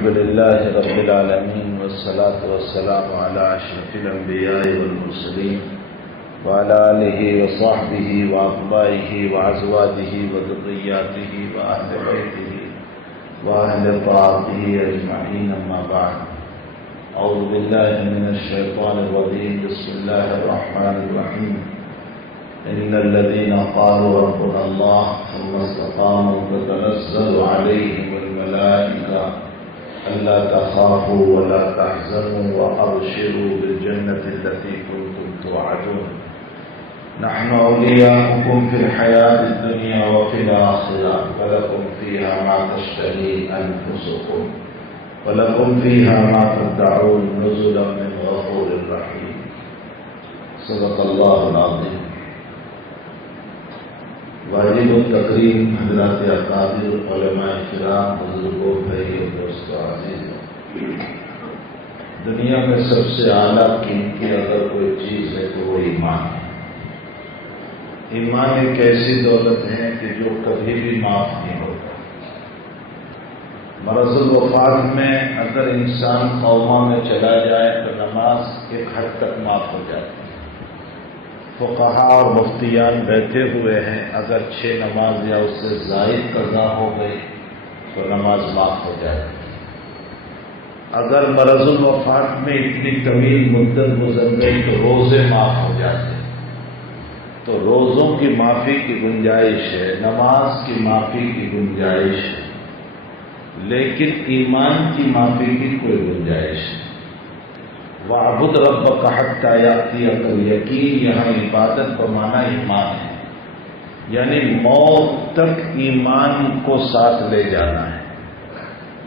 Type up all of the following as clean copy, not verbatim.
الحمد لله رب العالمين والصلاة والسلام على أشرف الأنبياء والمرسلين وعلى آله وصحبه وأتباعه وأزواجه وذرياته وأهل بيته وأهل طاعته أجمعين أما بعد أعوذ بالله من الشيطان الرجيم بسم الله الرحمن الرحيم إن الذين قالوا ربنا الله ثم استقاموا تتنزل عليهم الملائكة ألا تخافوا ولا تحزنوا وأبشروا بالجنة التي كنتم توعدون نحن أولياؤكم في الحياة الدنيا وفي الآخرة ولكم فيها ما تشتهي أنفسكم ولكم فيها ما تدعون نزلا من غفور رحيم صدق الله العظيم. واجب التکریم حضرات اکابر علماء کرام بزرگوں بھائی دوستوں عزیزوں، دنیا میں سب سے اعلیٰ قیمتی اگر کوئی چیز ہے تو وہ ایمان ہے. ایمان ایک ایسی دولت ہے کہ جو کبھی بھی معاف نہیں ہوتا. مرض الوفات میں اگر انسان قوما میں چلا جائے تو نماز ایک حد تک معاف ہو جاتی ہے. فقہا اور مفتیان بیٹھے ہوئے ہیں، اگر 6 نماز یا اس سے زائد قضا ہو گئی تو نماز معاف ہو جائے. اگر مرض الوفات میں اتنی طویل مدت گزر گئی تو روزے معاف ہو جاتے. تو روزوں کی معافی کی گنجائش ہے، نماز کی معافی کی گنجائش ہے، لیکن ایمان کی معافی کی کوئی گنجائش نہیں. وَاعْبُدْ رَبَّكَ حَتَّىٰ يَأْتِيَكَ الْيَقِينُ، یہاں عبادت کا معنی ایمان ہے، یعنی موت تک ایمان کو ساتھ لے جانا ہے.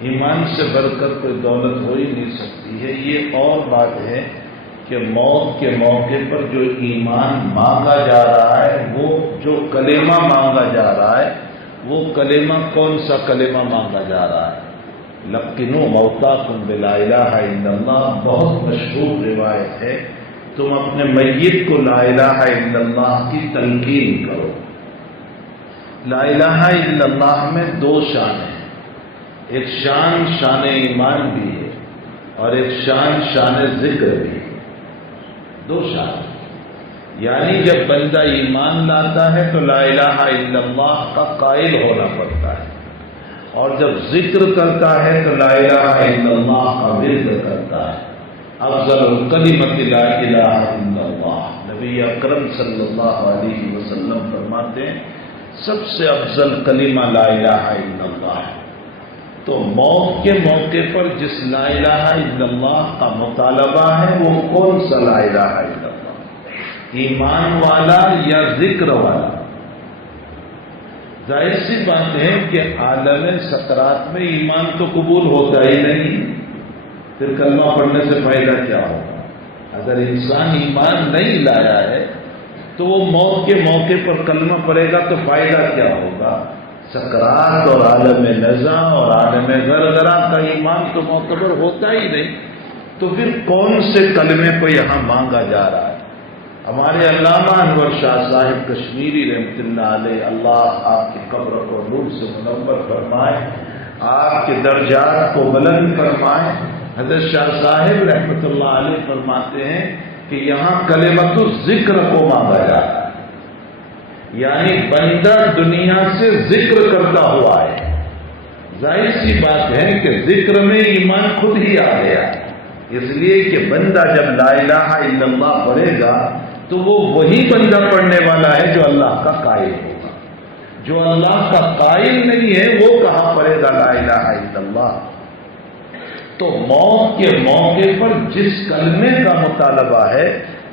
ایمان سے بڑھ کر کوئی دولت ہو ہی نہیں سکتی ہے. یہ اور بات ہے کہ موت کے موقع پر جو ایمان مانگا جا رہا ہے، وہ جو کلمہ مانگا جا رہا ہے، وہ کلمہ کون سا کلمہ مانگا جا رہا ہے؟ لقنوا موتاکم بلا الہ الا اللہ. بہت مشہور روایت ہے، تم اپنے میت کو لا الہ الا اللہ کی تلقین کرو. لا الہ الا اللہ میں 2 شان ہیں. ایک شان ایمان بھی ہے اور ایک شان ذکر بھی ہے. 2 شان. یعنی جب بندہ ایمان لاتا ہے تو لا الہ الا اللہ کا قائل ہونا پڑتا ہے، اور جب ذکر کرتا ہے تو لا الہ الا اللہ کا ورد کرتا ہے. افضل الکلمۃ لا الہ الا اللہ. نبی اکرم صلی اللہ علیہ وسلم فرماتے ہیں سب سے افضل کلمہ لا الہ الا اللہ ہے. تو موت کے موقع پر جس لا الہ الا اللہ کا مطالبہ ہے وہ کون سا لا الہ الا اللہ؟ ایمان والا یا ذکر والا؟ ظاہر سی بات ہے کہ عالم سکرات میں ایمان تو قبول ہوتا ہی نہیں، پھر کلمہ پڑھنے سے فائدہ کیا ہوگا؟ اگر انسان ایمان نہیں لایا ہے تو وہ موت کے موقع پر کلمہ پڑھے گا تو فائدہ کیا ہوگا؟ سکرات اور عالم نزا اور عالم غرغرہ کا ایمان تو معتبر ہوتا ہی نہیں، تو پھر کون سے کلمے کو یہاں مانگا جا رہا ہے؟ ہمارے علامہ انور شاہ صاحب کشمیری رحمۃ اللہ علیہ، اللہ آپ کی قبر کو نور سے منور فرمائے، آپ کے درجات کو بلند فرمائے. حضرت شاہ صاحب رحمۃ اللہ علیہ فرماتے ہیں کہ یہاں کلمۃ الذکر کو مانگا جا رہا ہے، یعنی بندہ دنیا سے ذکر کرتا ہوا ہے. ظاہر سی بات ہے کہ ذکر میں ایمان خود ہی آ گیا، اس لیے کہ بندہ جب لا الہ الا اللہ پڑھے گا تو وہ وہی بندہ پڑھنے والا ہے جو اللہ کا قائل ہوگا. جو اللہ کا قائل نہیں ہے وہ کہاں پڑھے گا لا الہ الا اللہ؟ تو موت کے موقع پر جس کلمے کا مطالبہ ہے،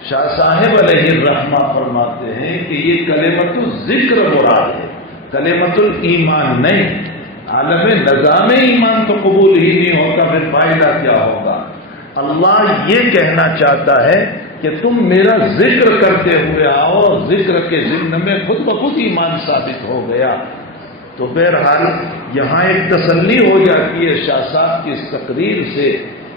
شاہ صاحب علیہ الرحمہ فرماتے ہیں کہ یہ کلمۃ الذکر مراد ہے، کلمۃ الایمان نہیں. عالم نظام ایمان تو قبول ہی نہیں ہوتا، پھر فائدہ کیا ہوگا؟ اللہ یہ کہنا چاہتا ہے کہ تم میرا ذکر کرتے ہوئے آؤ، ذکر کے ضمن میں خود بخود ایمان ثابت ہو گیا. تو بہرحال یہاں ایک تسلی ہو جاتی ہے شاہ صاحب کی اس تقریر سے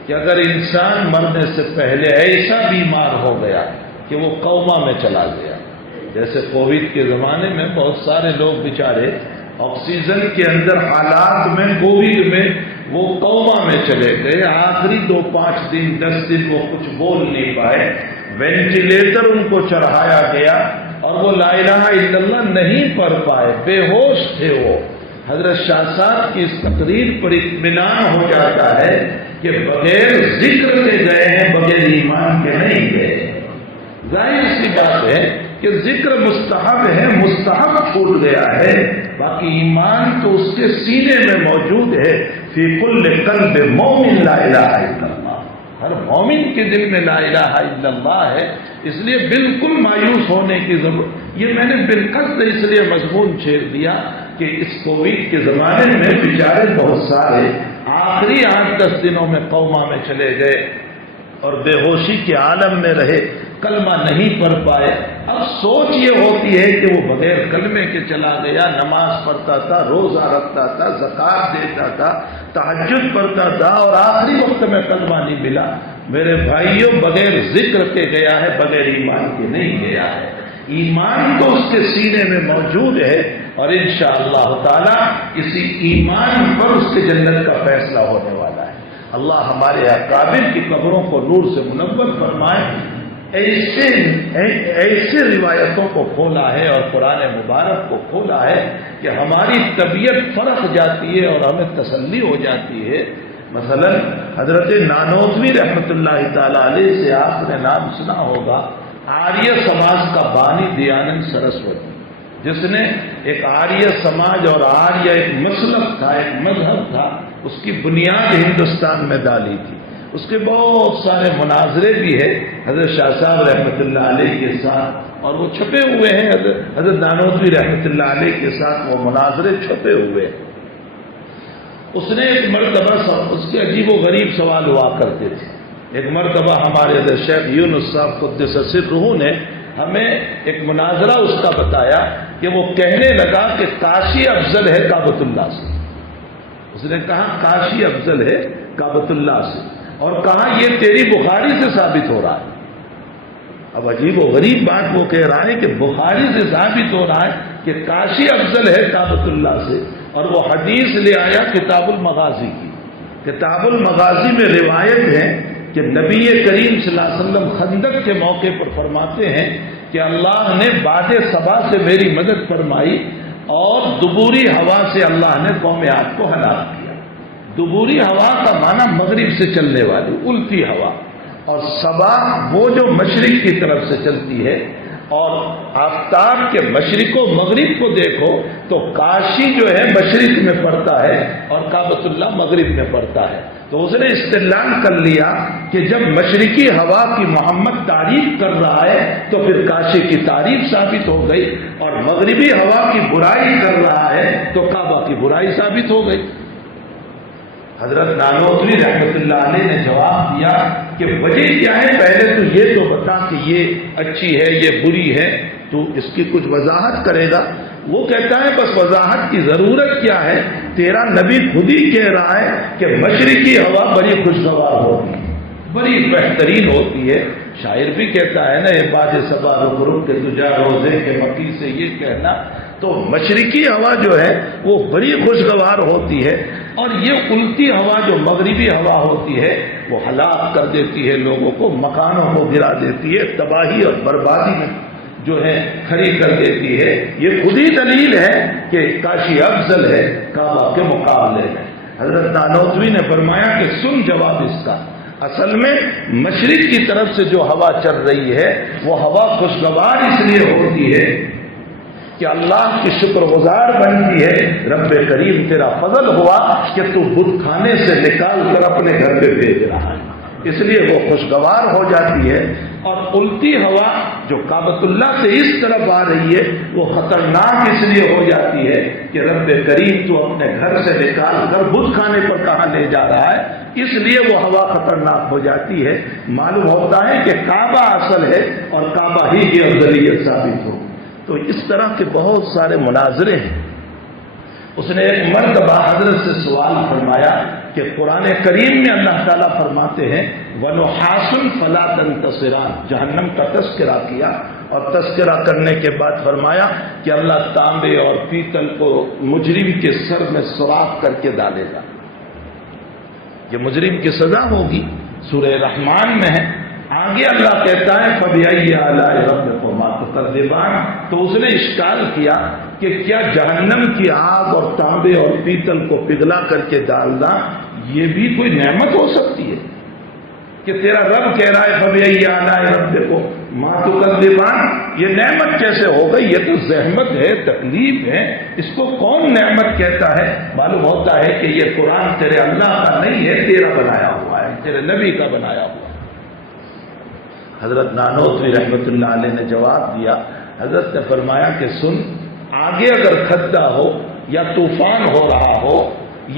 کہ اگر انسان مرنے سے پہلے ایسا بیمار ہو گیا کہ وہ کوما میں چلا گیا، جیسے کووڈ کے زمانے میں بہت سارے لوگ بیچارے آکسیجن کے اندر حالات میں کووڈ میں وہ قوما میں چلے گئے. آخری 2-5 دن 10 دن وہ کچھ بول نہیں پائے. وینٹیلیٹر ان کو چڑھایا گیا اور وہ لا الہ الا اللہ نہیں پڑھ پائے, بے ہوش تھے وہ. حضرت شاہ صاحب کی اس تقریر پر اطمینان ہو جاتا ہے کہ بغیر ذکر کے گئے ہیں, بغیر ایمان کے نہیں گئے. ظاہر سی بات ہے کہ ذکر مستحب ہے, مستحب چھوٹ گیا ہے, باقی ایمان تو اس کے سینے میں موجود ہے. فی کل قلب مومن لا الہ الا اللہ, ہر مومن کے دل میں لا الہ الا اللہ ہے. اس لیے بالکل مایوس ہونے کی ضرورت. یہ میں نے بالقصد اس لیے مضمون چھیڑ دیا کہ اس کووڈ کے زمانے میں بیچارے بہت سارے آخری 8-10 دنوں میں قوما میں چلے گئے اور بے ہوشی کے عالم میں رہے, کلمہ نہیں پڑھ پائے. اب سوچ یہ ہوتی ہے کہ وہ بغیر کلمے کے چلا گیا, نماز پڑھتا تھا, روزہ رکھتا تھا, زکوٰۃ دیتا تھا, تہجد پڑھتا تھا اور آخری وقت میں کلمہ نہیں ملا. میرے بھائیوں, بغیر ذکر کے گیا ہے, بغیر ایمان کے نہیں گیا ہے. ایمان تو اس کے سینے میں موجود ہے اور انشاءاللہ تعالی اسی ایمان پر اس کے جنت کا فیصلہ ہونے والا ہے. اللہ ہمارے اکابر کی قبروں کو نور سے منور فرمائے. ایسے روایتوں کو کھولا ہے اور قرآن مبارک کو کھولا ہے کہ ہماری طبیعت فرق جاتی ہے اور ہمیں تسلی ہو جاتی ہے. مثلا حضرت نانوتوی رحمۃ اللہ تعالی علیہ سے آپ نے نام سنا ہوگا, آریہ سماج کا بانی دیانند سرسوتی, جس نے ایک آریہ سماج اور آریہ ایک مسلک تھا, ایک مذہب تھا, اس کی بنیاد ہندوستان میں ڈالی تھی. اس کے بہت سارے مناظرے بھی ہیں حضرت شاہ صاحب رحمۃ اللہ علیہ کے ساتھ, اور وہ چھپے ہوئے ہیں. حضرت نانوتوی رحمۃ اللہ علیہ کے ساتھ وہ مناظرے چھپے ہوئے ہیں. اس نے ایک مرتبہ, اس کے عجیب و غریب سوال ہوا کرتے تھے. ایک مرتبہ ہمارے حضرت شیخ یونس صاحب قدس سرہ نے ہمیں ایک مناظرہ اس کا بتایا کہ وہ کہنے لگا کہ کاشی افضل ہے کعبۃ اللہ سے. اس نے کہا کاشی افضل ہے کعبۃ اللہ سے, اور کہا یہ تیری بخاری سے ثابت ہو رہا ہے. اب عجیب و غریب بات وہ کہہ رہا ہے کہ بخاری سے ثابت ہو رہا ہے کہ کاشی افضل ہے کعبۃ اللہ سے, اور وہ حدیث لے آیا کتاب المغازی کی. کتاب المغازی میں روایت ہے کہ نبی کریم صلی اللہ علیہ وسلم خندق کے موقع پر فرماتے ہیں کہ اللہ نے باد صبا سے میری مدد فرمائی اور دبوری ہوا سے اللہ نے قوم عاد کو ہلاک کیا. دبوری ہوا کا معنی مغرب سے چلنے والی الٹی ہوا, اور صبا وہ جو مشرق کی طرف سے چلتی ہے. اور آفتاب کے مشرق و مغرب کو دیکھو تو کاشی جو ہے مشرق میں پڑتا ہے اور کعبۃ اللہ مغرب میں پڑتا ہے. تو اس نے استدلال کر لیا کہ جب مشرقی ہوا کی محمد تعریف کر رہا ہے تو پھر کاشی کی تعریف ثابت ہو گئی, اور مغربی ہوا کی برائی کر رہا ہے تو کعبہ کی برائی ثابت ہو گئی. حضرت نانوتوی رحمۃ اللہ علیہ نے جواب دیا کہ وجہ کیا ہے, پہلے تو یہ تو بتا کہ یہ اچھی ہے یہ بری ہے, تو اس کی کچھ وضاحت کرے گا. وہ کہتا ہے بس وضاحت کی ضرورت کیا ہے, تیرا نبی خود ہی کہہ رہا ہے کہ مشرقی ہوا بڑی خوشگوار ہوتی ہے, بڑی بہترین ہوتی ہے. شاعر بھی کہتا ہے نا, یہ باج صبا رخ رخ کے تجا روزے کے مکی سے یہ کہنا. تو مشرقی ہوا جو ہے وہ بڑی خوشگوار ہوتی ہے, اور یہ الٹی ہوا جو مغربی ہوا ہوتی ہے وہ ہلاک کر دیتی ہے لوگوں کو, مکانوں کو گرا دیتی ہے, تباہی اور بربادی میں جو ہے کھڑی کر دیتی ہے. یہ خود ہی دلیل ہے کہ کاشی افضل ہے کعبہ کے مقابلے میں. حضرت نانوتوی نے فرمایا کہ سن جواب اس کا, اصل میں مشرق کی طرف سے جو ہوا چل رہی ہے وہ ہوا خوشگوار اس لیے ہوتی ہے کہ اللہ کی شکر گزار بنتی ہے. رب کریم تیرا فضل ہوا کہ تو بت کھانے سے نکال کر اپنے گھر پہ بھیج رہا ہے, اس لیے وہ خوشگوار ہو جاتی ہے. اور الٹی ہوا جو کعبۃ اللہ سے اس طرف آ رہی ہے وہ خطرناک اس لیے ہو جاتی ہے کہ رب کریم تو اپنے گھر سے نکال کر بت کھانے پر کہاں لے جا رہا ہے, اس لیے وہ ہوا خطرناک ہو جاتی ہے. معلوم ہوتا ہے کہ کعبہ اصل ہے اور کعبہ ہی کی افضلیت ثابت ہو. تو اس طرح کے بہت سارے مناظرے ہیں. اس نے ایک مرتبہ حضرت سے سوال فرمایا کہ قرآن کریم میں اللہ تعالیٰ فرماتے ہیں وَنُحَاسٌ فَلَا تَنْتَصِرَانِ, جہنم کا تذکرہ کیا, اور تذکرہ کرنے کے بعد فرمایا کہ اللہ تانبے اور پیتل کو مجرم کے سر میں سوراخ کر کے ڈالے گا. یہ مجرم کی سزا ہوگی، سورہ رحمان میں ہے۔ آگے اللہ کہتا ہے فَبِأَيِّ آلَاءِ رَبِّكُمَا تُكَذِّبَانِ، تو اس نے اشکال کیا کہ کیا جہنم کی آگ اور تانبے اور پیتل کو پگھلا کر کے ڈالنا یہ بھی کوئی نعمت ہو سکتی ہے کہ تیرا رب کہہ رہا ہے فَبِأَيِّ آلَاءِ رَبِّكُمَا تُكَذِّبَانِ، یہ نعمت کیسے ہو گئی؟ یہ تو زحمت ہے، تکلیف ہے، اس کو کون نعمت کہتا ہے؟ معلوم ہوتا ہے کہ یہ قرآن تیرے اللہ کا نہیں ہے، تیرا بنایا ہوا ہے، تیرے نبی کا بنایا ہوا ہے۔ حضرت نانوتوی رحمۃ اللہ علیہ نے جواب دیا، حضرت نے فرمایا کہ سن، آگے اگر کھڈا ہو یا طوفان ہو رہا ہو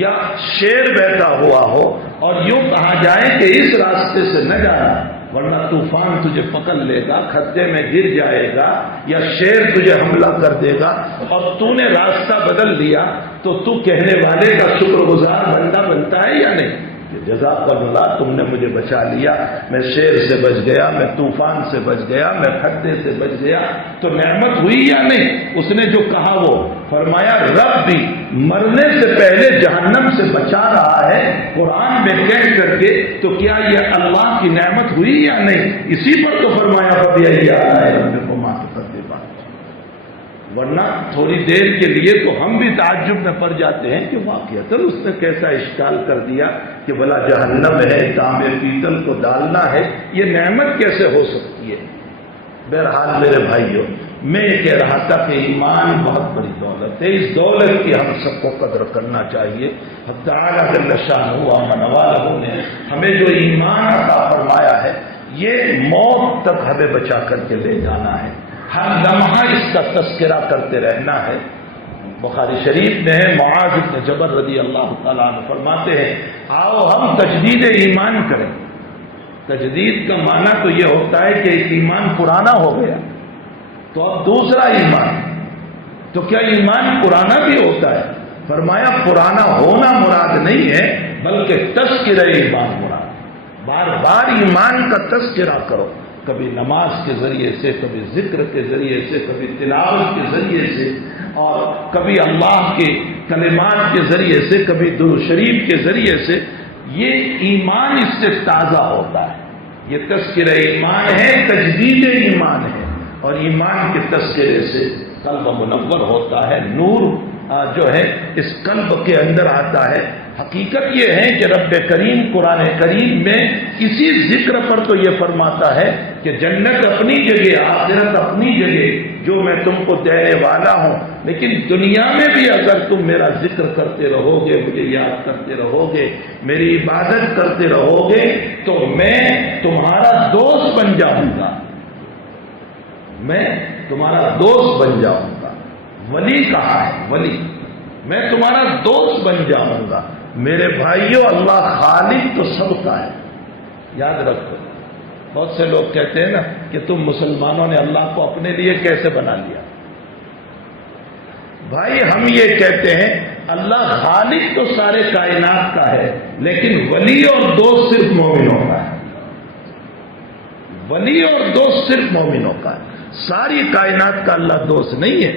یا شیر بہتا ہوا ہو اور یوں کہا جائے کہ اس راستے سے نہ جانا ورنہ طوفان تجھے پکڑ لے گا، کھڈے میں گر جائے گا یا شیر تجھے حملہ کر دے گا اور تو نے راستہ بدل دیا، تو تو کہنے والے کا شکر گزار بندہ بنتا ہے یا نہیں؟ جزاک اللہ، تم نے مجھے بچا لیا، میں شیر سے بچ گیا، میں طوفان سے بچ گیا، میں کھڈے سے بچ گیا، تو نعمت ہوئی یا نہیں؟ اس نے جو کہا وہ فرمایا رب بھی مرنے سے پہلے جہنم سے بچا رہا ہے قرآن میں کہہ کر کے، تو کیا یہ اللہ کی نعمت ہوئی یا نہیں؟ اسی پر تو فرمایا فَبِأَيِّ آلَاءِ رَبِّكُمَا تُكَذِّبَانِ، ورنہ تھوڑی دیر کے لیے تو ہم بھی تعجب میں پڑ جاتے ہیں کہ واقعتاً اس نے کیسا اشکال کر دیا کہ بلا جہنم ہے، تانبے پیتل کو ڈالنا ہے، یہ نعمت کیسے ہو سکتی ہے؟ بہرحال میرے بھائیوں، میں یہ کہہ رہا تھا کہ ایمان بہت بڑی دولت ہے، اس دولت کی ہم سب کو قدر کرنا چاہیے۔ حق تعالیٰ جل شانہ ومن والہ نے ہمیں جو ایمان عطا فرمایا ہے یہ موت تک ہمیں بچا کر کے لے جانا ہے، ہر لمحہ اس کا تذکرہ کرتے رہنا ہے۔ بخاری شریف میں ہے، معاذ بن جبل رضی اللہ تعالیٰ عنہ فرماتے ہیں آؤ ہم تجدید ایمان کریں۔ تجدید کا معنی تو یہ ہوتا ہے کہ ایک ایمان پرانا ہو گیا تو اب دوسرا ایمان، تو کیا ایمان پرانا بھی ہوتا ہے؟ فرمایا پرانا ہونا مراد نہیں ہے بلکہ تذکرہ ایمان مراد، بار بار ایمان کا تذکرہ کرو، کبھی نماز کے ذریعے سے، کبھی ذکر کے ذریعے سے، کبھی تلاوت کے ذریعے سے، اور کبھی اللہ کے کلمات کے ذریعے سے، کبھی درود شریف کے ذریعے سے، یہ ایمان اس سے تازہ ہوتا ہے۔ یہ تذکرہ ایمان ہے، تجدید ایمان ہے، اور ایمان کے تذکرے سے قلب منور ہوتا ہے، نور جو ہے اس قلب کے اندر آتا ہے۔ حقیقت یہ ہے کہ رب کریم قرآن کریم میں اسی ذکر پر تو یہ فرماتا ہے کہ جنت اپنی جگہ، آخرت اپنی جگہ، جو میں تم کو دینے والا ہوں، لیکن دنیا میں بھی اگر تم میرا ذکر کرتے رہو گے، مجھے یاد کرتے رہو گے، میری عبادت کرتے رہو گے، تو میں تمہارا دوست بن جاؤں گا، میں تمہارا دوست بن جاؤں گا۔ ولی کہا ہے، ولی، میں تمہارا دوست بن جاؤں گا۔ میرے بھائیوں، اللہ خالق تو سب کا ہے، یاد رکھو۔ بہت سے لوگ کہتے ہیں نا کہ تم مسلمانوں نے اللہ کو اپنے لیے کیسے بنا لیا؟ بھائی ہم یہ کہتے ہیں اللہ خالق تو سارے کائنات کا ہے، لیکن ولی اور دوست صرف مومنوں کا ہے۔ ولی اور دوست صرف مومنوں کا ہے، ساری کائنات کا اللہ دوست نہیں ہے،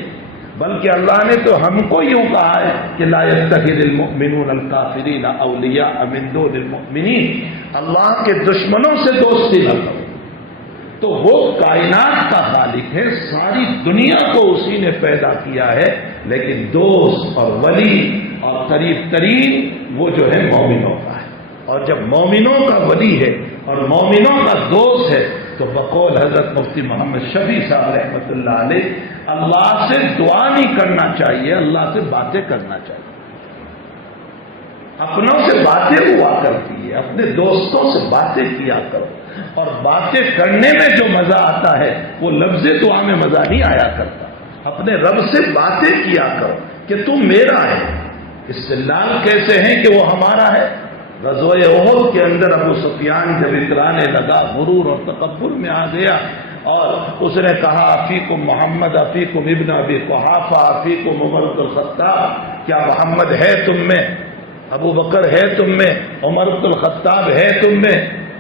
بلکہ اللہ نے تو ہم کو یوں کہا ہے کہ لا يتخذ المؤمنون الکافرین اولیاء من دون المؤمنین، اللہ کے دشمنوں سے دوستی نہ کرو۔ تو وہ کائنات کا خالق ہے، ساری دنیا کو اسی نے پیدا کیا ہے، لیکن دوست اور ولی اور قریب ترین وہ جو ہے مومنوں کا ہے۔ اور جب مومنوں کا ولی ہے اور مومنوں کا دوست ہے تو بقول حضرت مفتی محمد شفیع صاحب رحمۃ اللہ علیہ اللہ سے دعا نہیں کرنا چاہیے، اللہ سے باتیں کرنا چاہیے۔ اپنوں سے باتیں ہوا کرتی ہے، اپنے دوستوں سے باتیں کیا کرو، اور باتیں کرنے میں جو مزہ آتا ہے وہ لفظ دعا میں مزہ نہیں آیا کرتا۔ اپنے رب سے باتیں کیا کرو کہ تم میرا ہے۔ استدلال کیسے ہیں کہ وہ ہمارا ہے؟ غزوہ احد کے اندر ابو سفیان جب اترانے لگا، غرور اور تکبر میں آ گیا، اور اس نے کہا افیکم محمد، افیکم ابن ابی قحافہ، افیکم عمر بن الخطاب، کیا محمد ہے تم میں، ابو بکر ہے تم میں، عمر بن الخطاب ہے تم میں؟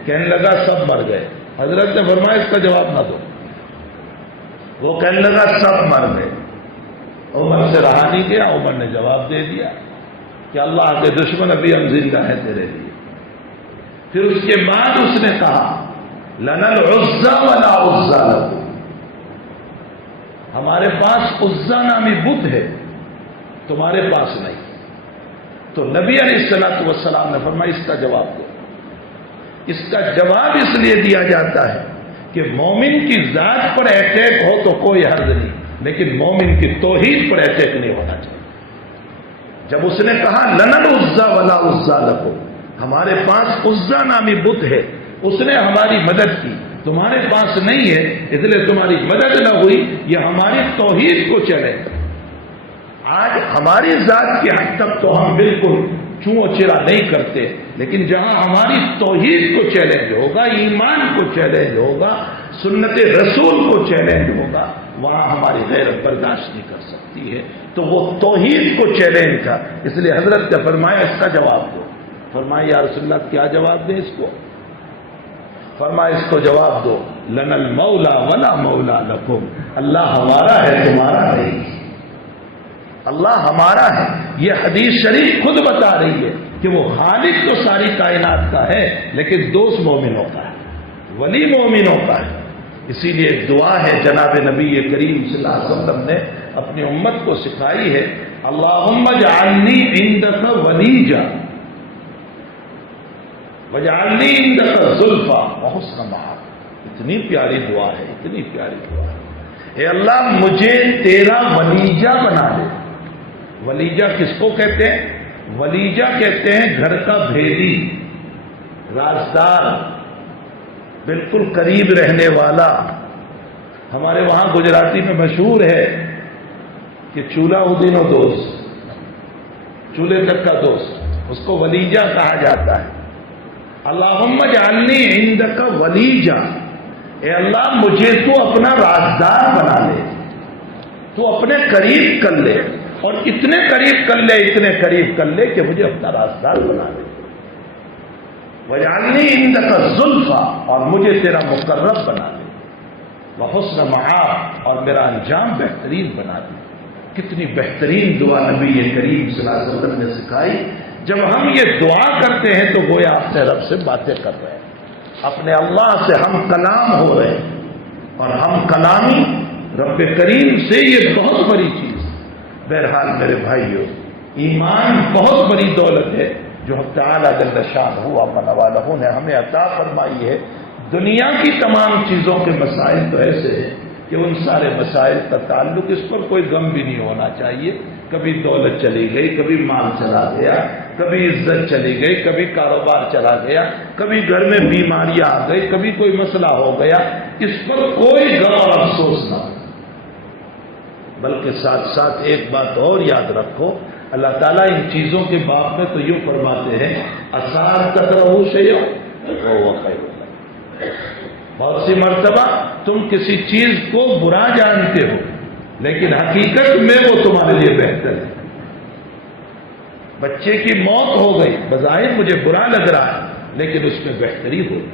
کہنے لگا سب مر گئے۔ حضرت نے فرمایا اس کا جواب نہ دو۔ وہ کہنے لگا سب مر گئے۔ عمر سے رہا نہیں گیا، عمر نے جواب دے دیا کہ اللہ کے دشمن ابھی ہم زندہ ہیں تیرے لیے، پھر اس کے بعد اس نے کہا لنا العزى ولا عزى لكم، ہمارے پاس عزا نامی بت ہے، تمہارے پاس نہیں۔ تو نبی علیہ الصلوۃ والسلام نے فرمایا اس کا جواب دو۔ اس کا جواب اس لیے دیا جاتا ہے کہ مومن کی ذات پر اٹیک ہو تو کوئی حرج نہیں، لیکن مومن کی توحید پر اٹیک نہیں ہونا چاہیے۔ جب اس نے کہا لنا العزى ولا عزى لكم، ہمارے پاس عزا نامی بت ہے، اس نے ہماری مدد کی، تمہارے پاس نہیں ہے اس لیے تمہاری مدد نہ ہوئی، یہ ہماری توحید کو چیلنج۔ آج ہماری ذات کی حد تک تو ہم بالکل چوں چرا نہیں کرتے، لیکن جہاں ہماری توحید کو چیلنج ہوگا، ایمان کو چیلنج ہوگا، سنت رسول کو چیلنج ہوگا، وہاں ہماری غیرت برداشت نہیں کر سکتی ہے۔ تو وہ توحید کو چیلنج تھا، اس لیے حضرت نے فرمایا اس کا جواب دو۔ فرمایا یا رسول اللہ کیا جواب دیں اس کو؟ فرمایا اس کو جواب دو لنا المولا ولا مولا لکم، اللہ ہمارا ہے تمہارا نہیں، اللہ ہمارا ہے۔ یہ حدیث شریف خود بتا رہی ہے کہ وہ خالق تو ساری کائنات کا ہے، لیکن دوست مومن ہوتا ہے، ولی مومن ہوتا ہے۔ اسی لیے ایک دعا ہے جناب نبی کریم صلی اللہ علیہ وسلم نے اپنی امت کو سکھائی ہے، اللہم اجعلنی عندک ولیجا وجعلنی عندک زلفا وحسن مآب۔ اتنی پیاری دعا ہے، اتنی پیاری دعا ہے۔ اے اللہ مجھے تیرا ولیجہ بنا دے۔ ولیجہ کس کو کہتے ہیں؟ ولیجہ کہتے ہیں گھر کا بھیدی، رازدار، بالکل قریب رہنے والا۔ ہمارے وہاں گجراتی میں مشہور ہے کہ چولہا الدین و دوست، چولہے تک کا دوست، اس کو ولیجہ کہا جاتا ہے۔ اللہم اجعلنی عندک ولیجہ، اے اللہ مجھے تو اپنا رازدار بنا لے، تو اپنے قریب کر لے، اور اتنے قریب کر لے، اتنے قریب کر لے کہ مجھے اپنا رازدار بنا لے۔ وجعلنی عندک زلفا، اور مجھے تیرا مقرب بنا دے، وحسن مآب، اور میرا انجام بہترین بنا دے۔ کتنی بہترین دعا نبی کریم صلی اللہ علیہ وسلم نے سکھائی۔ جب ہم یہ دعا کرتے ہیں تو گویا اپنے رب سے باتیں کر رہے ہیں، اپنے اللہ سے ہم کلام ہو رہے ہیں، اور ہم کلامی رب کریم سے، یہ بہت بڑی چیز۔ بہرحال میرے بھائیو، ایمان بہت بڑی دولت ہے جو حق تعالیٰ جل شانہ ومن والہ نے ہمیں عطا فرمائی ہے۔ دنیا کی تمام چیزوں کے مسائل تو ایسے ہیں کہ ان سارے مسائل کا تعلق اس پر کوئی غم بھی نہیں ہونا چاہیے۔ کبھی دولت چلی گئی، کبھی مال چلا گیا، کبھی عزت چلی گئی، کبھی کاروبار چلا گیا، کبھی گھر میں بیماریاں آ گئی، کبھی کوئی مسئلہ ہو گیا، اس پر کوئی غم اور افسوس نہ ہو، بلکہ ساتھ ساتھ ایک بات اور یاد رکھو، اللہ تعالیٰ ان چیزوں کے باب میں تو یوں فرماتے ہیں عسیٰ تکرہوا شیئا وہو خیر لکم۔ بہت سی مرتبہ تم کسی چیز کو برا جانتے ہو، لیکن حقیقت میں وہ تمہارے لیے بہتر ہے۔ بچے کی موت ہو گئی، بظاہر مجھے برا لگ رہا ہے، لیکن اس میں بہتری ہوگی۔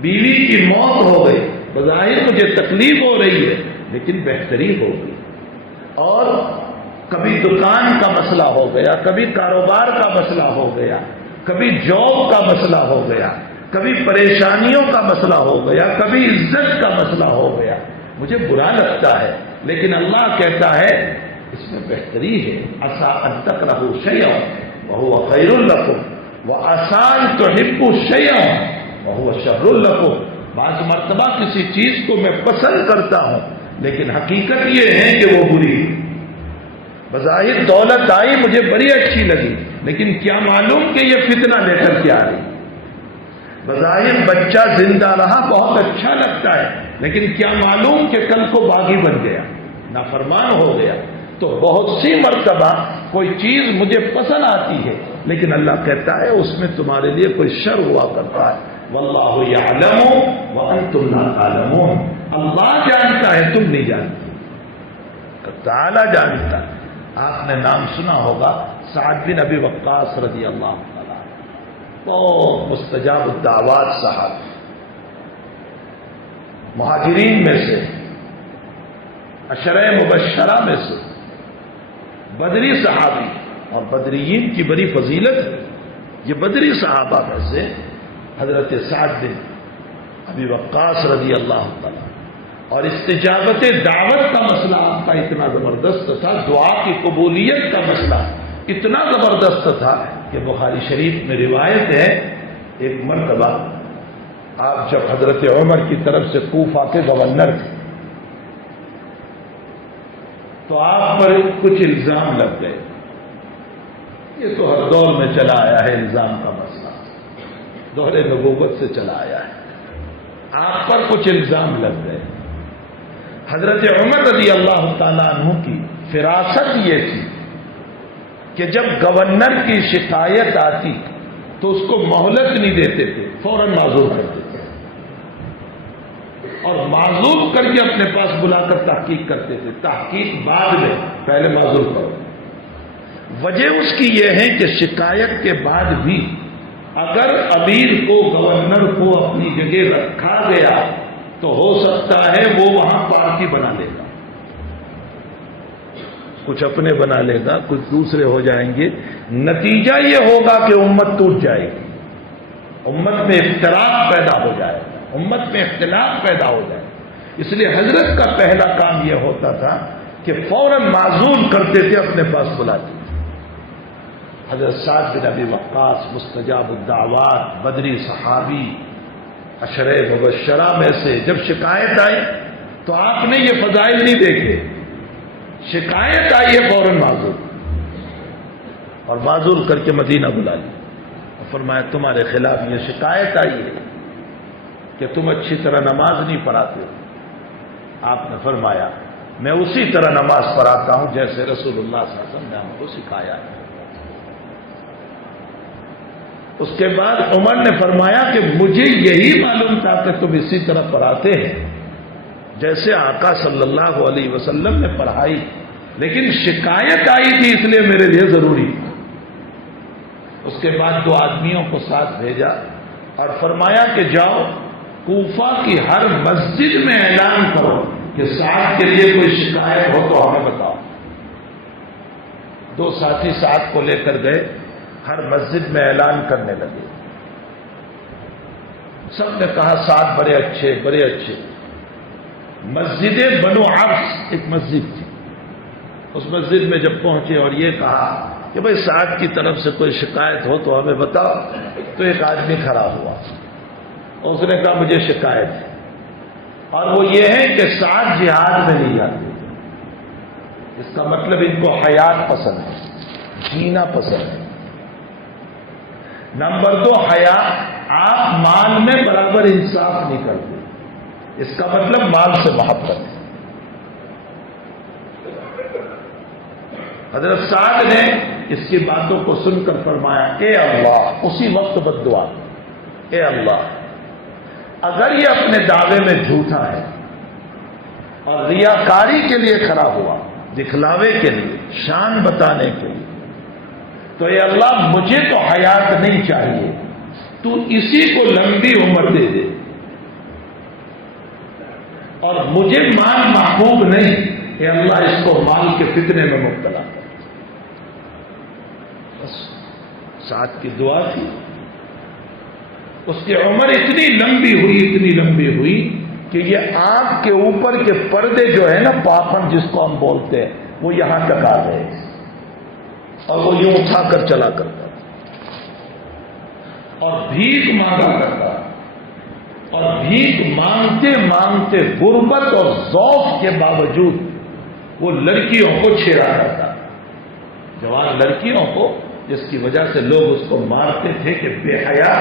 بیوی کی موت ہو گئی، بظاہر مجھے تکلیف ہو رہی ہے، لیکن بہتری ہوگی۔ اور کبھی دکان کا مسئلہ ہو گیا، کبھی کاروبار کا مسئلہ ہو گیا، کبھی جاب کا مسئلہ ہو گیا، کبھی پریشانیوں کا مسئلہ ہو گیا، کبھی عزت کا مسئلہ ہو گیا، مجھے برا لگتا ہے، لیکن اللہ کہتا ہے اس میں بہتری ہے۔ عسیٰ ان تکرہوا شیئا وہو خیر لکم وعسیٰ ان تحبوا شیئا وہو شر لکم۔ بعض مرتبہ کسی چیز کو میں پسند کرتا ہوں، لیکن حقیقت یہ ہے کہ وہ بری ہے۔ بظاہر دولت آئی، مجھے بڑی اچھی لگی، لیکن کیا معلوم کہ یہ فتنہ لے کر کے آ رہی۔ بظاہر بچہ زندہ رہا، بہت اچھا لگتا ہے، لیکن کیا معلوم کہ کل کو باغی بن گیا، نافرمان ہو گیا۔ تو بہت سی مرتبہ کوئی چیز مجھے پسند آتی ہے، لیکن اللہ کہتا ہے اس میں تمہارے لیے کوئی شر ہوا کرتا ہے۔ واللہ یعلم وانتم لا تعلمون، اللہ جانتا ہے، تم نہیں جانتے، تعالی جانتا ہے۔ آپ نے نام سنا ہوگا سعد بن ابی وقاص رضی اللہ تعالیٰ، بہت مستجاب الدعوات صاحب، مہاجرین میں سے، عشرہ مبشرہ میں سے، بدری صحابی، اور بدریین کی بڑی فضیلت ہے، یہ بدری صحابہ میں سے حضرت سعد بن ابی وقاص رضی اللہ تعالیٰ. اور استجابت دعوت کا مسئلہ آپ کا اتنا زبردست تھا، دعا کی قبولیت کا مسئلہ اتنا زبردست تھا کہ بخاری شریف میں روایت ہے ایک مرتبہ آپ جب حضرت عمر کی طرف سے کوفہ کے گورنر تھے تو آپ پر کچھ الزام لگ گئے. یہ تو ہر دور میں چلا آیا ہے، الزام کا مسئلہ دور نبوت سے چلا آیا ہے. آپ پر کچھ الزام لگ گئے. حضرت عمر رضی اللہ تعالیٰ عنہ کی فراست یہ تھی کہ جب گورنر کی شکایت آتی تو اس کو مہلت نہیں دیتے تھے، فوراً معذور کرتے تھے اور معذور کر کے اپنے پاس بلا کر تحقیق کرتے تھے. تحقیق بعد میں، پہلے معذور کرو. وجہ اس کی یہ ہے کہ شکایت کے بعد بھی اگر امیر کو، گورنر کو اپنی جگہ رکھا گیا تو ہو سکتا ہے وہ وہاں پارٹی بنا لے گا، کچھ اپنے بنا لے گا، کچھ دوسرے ہو جائیں گے. نتیجہ یہ ہوگا کہ امت ٹوٹ جائے گی، امت میں اختلاف پیدا ہو جائے گا، امت میں اختلاف پیدا ہو جائے گا. اس لیے حضرت کا پہلا کام یہ ہوتا تھا کہ فوراً معزول کرتے تھے، اپنے پاس بلاتے تھے. حضرت سعد بن ابی وقاص مستجاب الدعوات، بدری صحابی، عشرہ مبشرہ میں سے، جب شکایت آئی تو آپ نے یہ فضائل نہیں دیکھے. شکایت آئی ہے فوراً معذور، اور معذور کر کے مدینہ بلا لی اور فرمایا تمہارے خلاف یہ شکایت آئی ہے کہ تم اچھی طرح نماز نہیں پڑھاتے. آپ نے فرمایا میں اسی طرح نماز پڑھاتا ہوں جیسے رسول اللہ صلی اللہ علیہ وسلم نے ہم کو سکھایا ہے. اس کے بعد عمر نے فرمایا کہ مجھے یہی معلوم تھا کہ تم اسی طرح پڑھاتے ہیں جیسے آقا صلی اللہ علیہ وسلم نے پڑھائی، لیکن شکایت آئی تھی اس لیے میرے لیے ضروری تھا. اس کے بعد 2 آدمیوں کو ساتھ بھیجا اور فرمایا کہ جاؤ کوفہ کی ہر مسجد میں اعلان کرو کہ سعد کے لیے کوئی شکایت ہو تو ہمیں بتاؤ. 2 ساتھی سعد کو لے کر گئے، ہر مسجد میں اعلان کرنے لگے. سب نے کہا سعد بڑے اچھے بڑے اچھے. مسجد بنو عبس ایک مسجد تھی، اس مسجد میں جب پہنچے اور یہ کہا کہ بھئی سعد کی طرف سے کوئی شکایت ہو تو ہمیں بتاؤ، تو ایک آدمی کھڑا ہوا اور اس نے کہا مجھے شکایت ہے، اور وہ یہ ہے کہ سعد جہاد میں نہیں جاتے. اس کا مطلب ان کو حیات پسند ہے، جینا پسند ہے. نمبر 2 حیا، آپ مال میں برابر انصاف نہیں کرتے، اس کا مطلب مال سے محبت ہے. حضرت سعد نے اس کی باتوں کو سن کر فرمایا اے اللہ، اسی وقت بد دعا، اے اللہ اگر یہ اپنے دعوے میں جھوٹا ہے اور ریاکاری کے لیے کھڑا ہوا، دکھلاوے کے لیے، شان بتانے کے لیے، تو اے اللہ مجھے تو حیات نہیں چاہیے، تو اسی کو لمبی عمر دے دے، اور مجھے مال محبوب نہیں، اے اللہ اس کو مال کے فتنے میں مبتلا کر. بس سعد کی دعا تھی. اس کی عمر اتنی لمبی ہوئی، اتنی لمبی ہوئی کہ یہ آنکھ کے اوپر کے پردے جو ہے نا، پاپن جس کو ہم بولتے ہیں، وہ یہاں تک آ گئے اور وہ یوں اٹھا کر چلا کرتا اور بھیک مانگا کرتا، اور بھیک مانگتے مانگتے غربت اور ذوق کے باوجود وہ لڑکیوں کو چھیڑا کرتا، جوان لڑکیوں کو، جس کی وجہ سے لوگ اس کو مارتے تھے کہ بے حیا،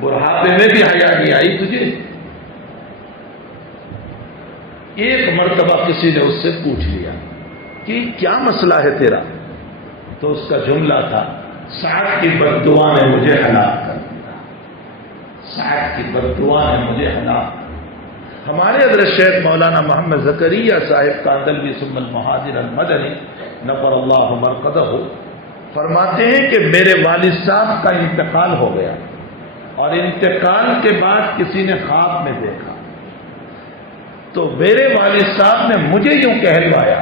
بڑھاپے میں بھی حیا نہیں آئی تجھے. ایک مرتبہ کسی نے اس سے پوچھ لیا کہ کیا مسئلہ ہے تیرا، تو اس کا جملہ تھا سعد کی بددعا نے مجھے ہلاک کر دیا، سعد کی بددعا نے مجھے ہلاک. ہمارے حضرت شیخ مولانا محمد زکریا صاحب کاندلوی ثم المہاجر المدنی نفر اللہ مرقدہ فرماتے ہیں کہ میرے والد صاحب کا انتقال ہو گیا، اور انتقال کے بعد کسی نے خواب میں دیکھا، تو میرے والد صاحب نے مجھے یوں کہلوایا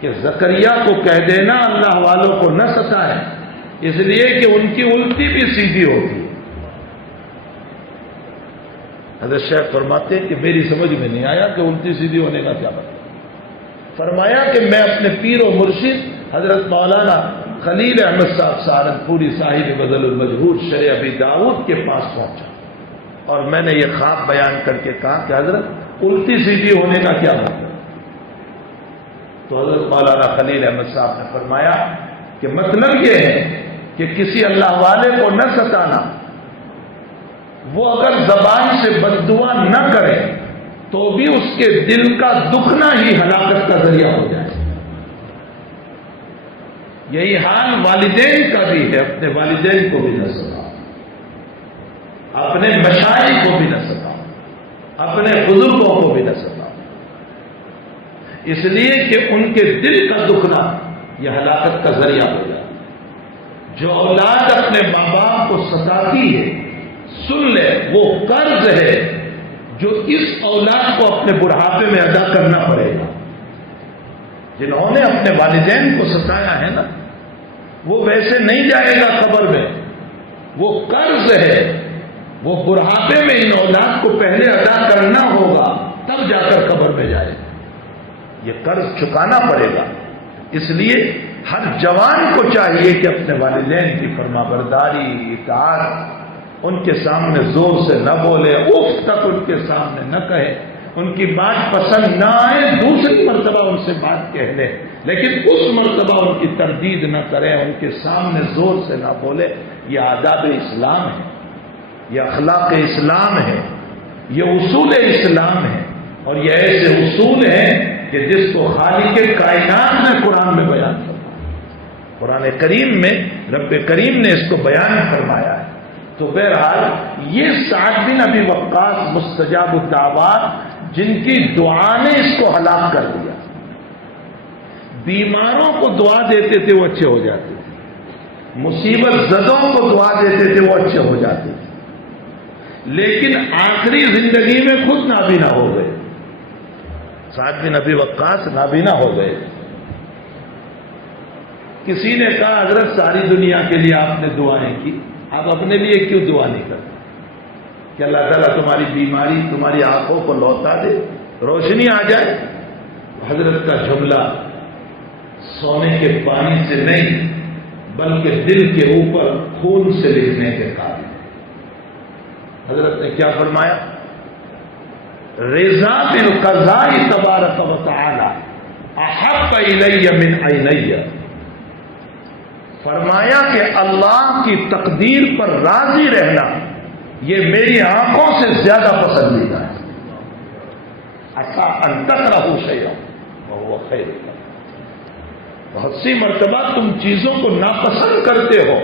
کہ زکریا کو کہہ دینا اللہ والوں کو نہ ستائے، اس لیے کہ ان کی الٹی بھی سیدھی ہوتی. حضرت شیخ فرماتے ہیں کہ میری سمجھ میں نہیں آیا کہ الٹی سیدھی ہونے کا کیا مطلب۔ فرمایا کہ میں اپنے پیر و مرشد حضرت مولانا خلیل احمد صاحب سہارنپوری صاحب بذل المجہور شرح ابی داؤد کے پاس پہنچا اور میں نے یہ خواب بیان کر کے کہا کہ حضرت الٹی سیدھی ہونے کا کیا مطلب؟ تو حضرت مولانا خلیل احمد صاحب نے فرمایا کہ مطلب یہ ہے کہ کسی اللہ والے کو نہ ستانا، وہ اگر زبان سے بد دعا نہ کرے تو بھی اس کے دل کا دکھنا ہی ہلاکت کا ذریعہ ہو جائے۔ یہی حال والدین کا بھی ہے، اپنے والدین کو بھی نہ ستاؤ، اپنے مشائخ کو بھی نہ ستاؤ، اپنے بزرگوں کو بھی نہ ستاؤ، اس لیے کہ ان کے دل کا دکھنا یہ ہلاکت کا ذریعہ ہو جائے۔ جو اولاد اپنے ماں باپ کو ستاتی ہے، سن لے وہ قرض ہے جو اس اولاد کو اپنے بڑھاپے میں ادا کرنا پڑے گا۔ جنہوں نے اپنے والدین کو ستایا ہے نا، وہ ویسے نہیں جائے گا قبر میں، وہ قرض ہے، وہ بڑھاپے میں ان اولاد کو پہلے ادا کرنا ہوگا، تب جا کر قبر میں جائے گا۔ یہ قرض چکانا پڑے گا۔ اس لیے ہر جوان کو چاہیے کہ اپنے والدین کی فرما برداری، اطاعت، ان کے سامنے زور سے نہ بولے، اف تک ان کے سامنے نہ کہے، ان کی بات پسند نہ آئے دوسری مرتبہ ان سے بات کہہ لے، لیکن اس مرتبہ ان کی تردید نہ کرے، ان کے سامنے زور سے نہ بولے۔ یہ آداب اسلام ہے، یہ اخلاق اسلام ہے، یہ اصول اسلام ہے، اور یہ ایسے اصول ہیں کہ جس کو خالق کائنات نے قرآن میں بیان فرمایا، قرآن کریم میں رب کریم نے اس کو بیان فرمایا ہے۔ تو بہرحال یہ سعد بن ابی وقاص مستجاب الدعوات، جن کی دعا نے اس کو ہلاک کر دیا، بیماروں کو دعا دیتے تھے وہ اچھے ہو جاتے تھے، مصیبت زدوں کو دعا دیتے تھے وہ اچھے ہو جاتے تھے، لیکن آخری زندگی میں خود نابینا ہو گئے۔ سعد بن ابی وقاص نابینا ہو گئے۔ کسی نے کہا حضرت ساری دنیا کے لیے آپ نے دعائیں کی، آپ اپنے لیے کیوں دعا نہیں کرتے کہ اللہ تعالیٰ تمہاری بیماری، تمہاری آنکھوں کو لوٹا دے، روشنی آ جائے؟ حضرت کا جملہ سونے کے پانی سے نہیں بلکہ دل کے اوپر خون سے لکھنے کے قابل۔ حضرت نے کیا فرمایا؟ رضا بالقضاء تبارک و تعالی احب الی من عینی، فرمایا کہ اللہ کی تقدیر پر راضی رہنا یہ میری آنکھوں سے زیادہ پسندیدہ ہے۔ عسیٰ ان تکرہوا شیئا وہو خیر لکم، بہت سی مرتبہ تم چیزوں کو ناپسند کرتے ہو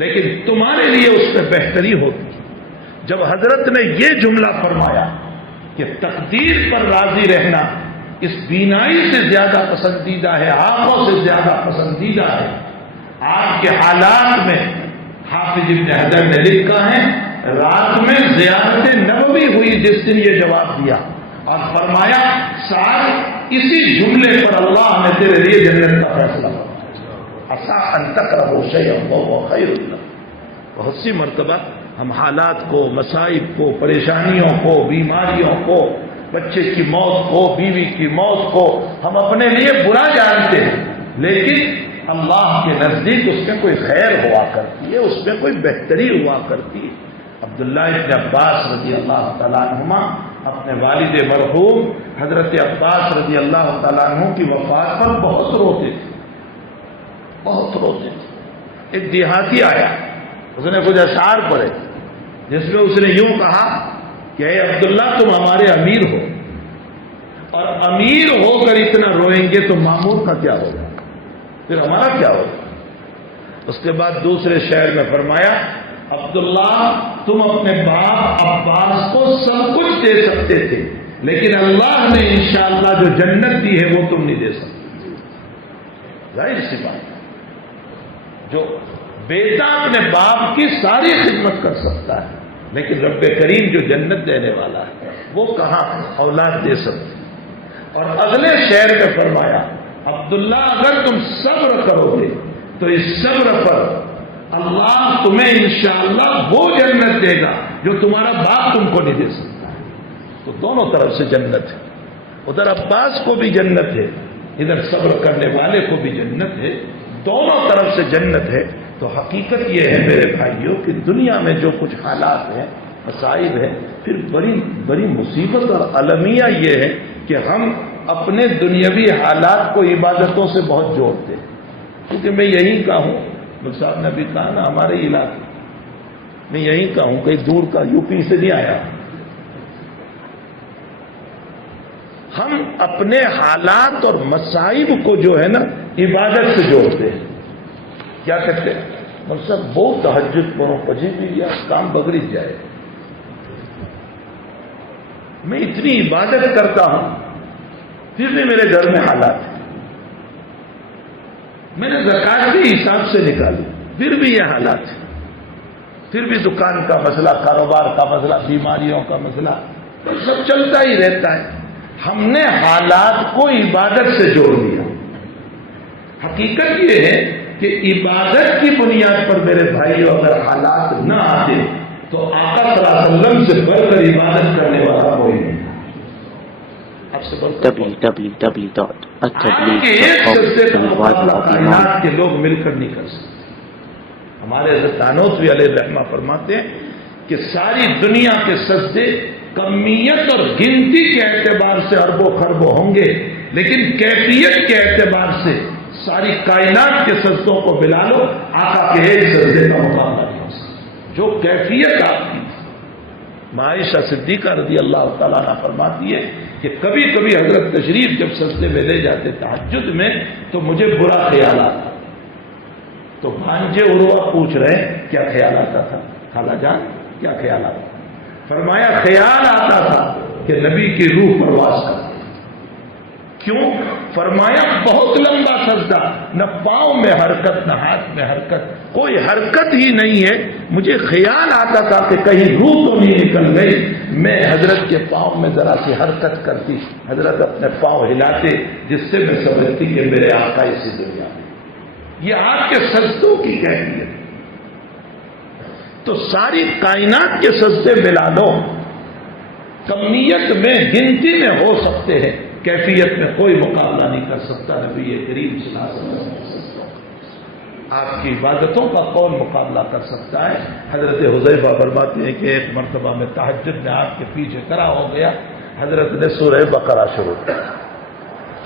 لیکن تمہارے لیے اس میں بہتری ہوتی ہے۔ جب حضرت نے یہ جملہ فرمایا کہ تقدیر پر راضی رہنا اس بینائی سے زیادہ پسندیدہ ہے، آنکھوں سے زیادہ پسندیدہ ہے، آج کے حالات میں حافظ ابن حجر نے لکھا ہے رات میں زیارت نبوی ہوئی جس دن یہ جواب دیا، اور فرمایا ساتھ اسی جملے پر اللہ نے تیرے لیے جنت کا فیصلہ فرمایا، عسیٰ ان تکرہوا شیئا وہو خیر لکم۔ بہت سی مرتبہ ہم حالات کو، مصائب کو، پریشانیوں کو، بیماریوں کو، بچے کی موت کو، بیوی کی موت کو ہم اپنے لیے برا جانتے ہیں، لیکن اللہ کے نزدیک اس میں کوئی خیر ہوا کرتی ہے، اس میں کوئی بہتری ہوا کرتی ہے۔ عبداللہ ابن عباس رضی اللہ تعالیٰ عنہما اپنے والد مرحوم حضرت عباس رضی اللہ تعالیٰ عنہ کی وفات پر بہت روتے تھے، بہت روتے تھے۔ ایک دیہاتی آیا، اس نے کچھ اشعار پڑھے جس میں اس نے یوں کہا کہ اے عبداللہ تم ہمارے امیر ہو، اور امیر ہو کر اتنا روئیں گے تو مامور کا کیا ہوگا، پھر ہمارا کیا ہوگا۔ اس کے بعد دوسرے شعر میں فرمایا عبداللہ تم اپنے باپ عباس کو سب کچھ دے سکتے تھے لیکن اللہ نے انشاءاللہ جو جنت دی ہے وہ تم نہیں دے سکتے۔ ظاہر سی بات، جو بیٹا اپنے باپ کی ساری خدمت کر سکتا ہے لیکن رب کریم جو جنت دینے والا ہے وہ کہاں اولاد دے سکتی۔ اور اگلے شعر میں فرمایا عبداللہ اگر تم صبر کرو گے تو اس صبر پر اللہ تمہیں انشاءاللہ وہ جنت دے گا جو تمہارا باپ تم کو نہیں دے سکتا۔ تو دونوں طرف سے جنت ہے. ادھر عباس کو بھی جنت ہے, ادھر صبر کرنے والے کو بھی جنت ہے, دونوں طرف سے جنت ہے. تو حقیقت یہ ہے میرے بھائیوں کہ دنیا میں جو کچھ حالات ہیں, مصائب ہیں, پھر بڑی بڑی مصیبت اور المیہ یہ ہے کہ ہم اپنے دنیاوی حالات کو عبادتوں سے بہت جوڑتے ہیں. کیونکہ میں یہی کا ہوں, مل صاحب نے بھی کہا نا ہمارے علاقے, میں یہی کا ہوں, کہیں دور کا, یو پی سے نہیں آیا. ہم اپنے حالات اور مصائب کو جو ہے نا عبادت سے جوڑتے ہیں. کیا کہتے ہیں مطلب بہت تہجد پڑھو پجی بھی گیا کام بگڑ جائے, میں اتنی عبادت کرتا ہوں پھر بھی میرے گھر میں حالات ہیں, میں نے زکات کے حساب سے نکالی پھر بھی یہ حالات ہیں, پھر بھی دکان کا مسئلہ, کاروبار کا مسئلہ, بیماریوں کا مسئلہ, سب چلتا ہی رہتا ہے. ہم نے حالات کو عبادت سے جوڑ دیا. حقیقت یہ ہے کہ عبادت کی بنیاد پر میرے بھائیوں اگر حالات نہ آتے تو آقا صلی اللہ علیہ وسلم سے بڑھ کر عبادت کرنے والا کوئی نہیں. کائنات کے لوگ مل کر نہیں کر سکتے. ہمارے حضرت تانوتوی علیہ الرحمہ فرماتے ہیں کہ ساری دنیا کے سجدے کمیت اور گنتی کے اعتبار سے اربوں خربوں ہوں گے, لیکن کیفیت کے اعتبار سے ساری کائنات کے سجدوں کو ملا لو, آقا کے ایک سجدے کا مقابلہ نہیں ہو سکتا. جو کیفیت آپ کی عائشہ صدیقہ رضی اللہ تعالیٰ عنہ فرماتی ہے کہ کبھی کبھی حضرت تشریف جب سجدے میں لے جاتے تہجد میں تو مجھے برا خیال آتا. تو بھانجے عروہ پوچھ رہے کیا خیال آتا تھا, خالہ جان کیا خیال آتا تھا؟ فرمایا خیال آتا تھا کہ نبی کی روح پرواز کرتی. کیوں؟ فرمایا بہت لمبا سجدہ, نہ پاؤں میں حرکت نہ ہاتھ میں حرکت, کوئی حرکت ہی نہیں ہے. مجھے خیال آتا تھا کہ کہیں روح تو نہیں نکل گئی. میں حضرت کے پاؤں میں ذرا سی حرکت کرتی, حضرت اپنے پاؤں ہلاتے, جس سے میں سمجھتی کہ میرے آقا اسی دنیا میں. یہ آپ کے سجدوں کی کیفیت. تو ساری کائنات کے سجدے ملا لو, کمیت میں گنتی میں ہو سکتے ہیں, کیفیت میں کوئی مقابلہ نہیں کر سکتا نبی کریم صلی اللہ علیہ وسلم. آپ کی عبادتوں کا کون مقابلہ کر سکتا ہے؟ حضرت حذیفہ فرماتے ہیں کہ ایک مرتبہ میں تہجد میں آپ کے پیچھے کھڑا ہو گیا, حضرت نے سورہ بقرہ شروع کیا.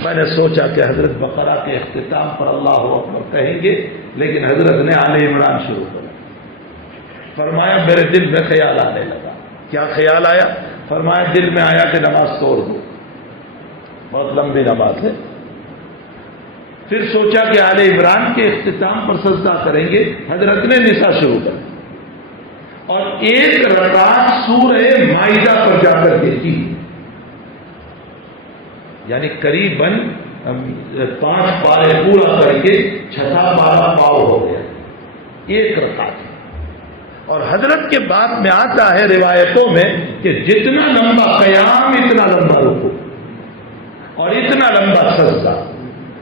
میں نے سوچا کہ حضرت بقرہ کے اختتام پر اللہ اکبر کہیں گے, لیکن حضرت نے آل عمران شروع کیا. فرمایا میرے دل میں خیال آنے لگا. کیا خیال آیا؟ فرمایا دل میں آیا کہ نماز توڑ دو, بہت لمبی نماز ہے. پھر سوچا کہ آل عمران کے اختتام پر سجدہ کریں گے, حضرت نے نساء شروع کر اور ایک رکعت سورہ مائدہ پر جا کر کے کی, یعنی قریباً 5 پارے پورا کر کے 6 پارا پاؤ ہو گیا ایک رکعت. اور حضرت کے بعد میں آتا ہے روایتوں میں کہ جتنا لمبا قیام اتنا لمبا رکوع اور اتنا لمبا سجدہ.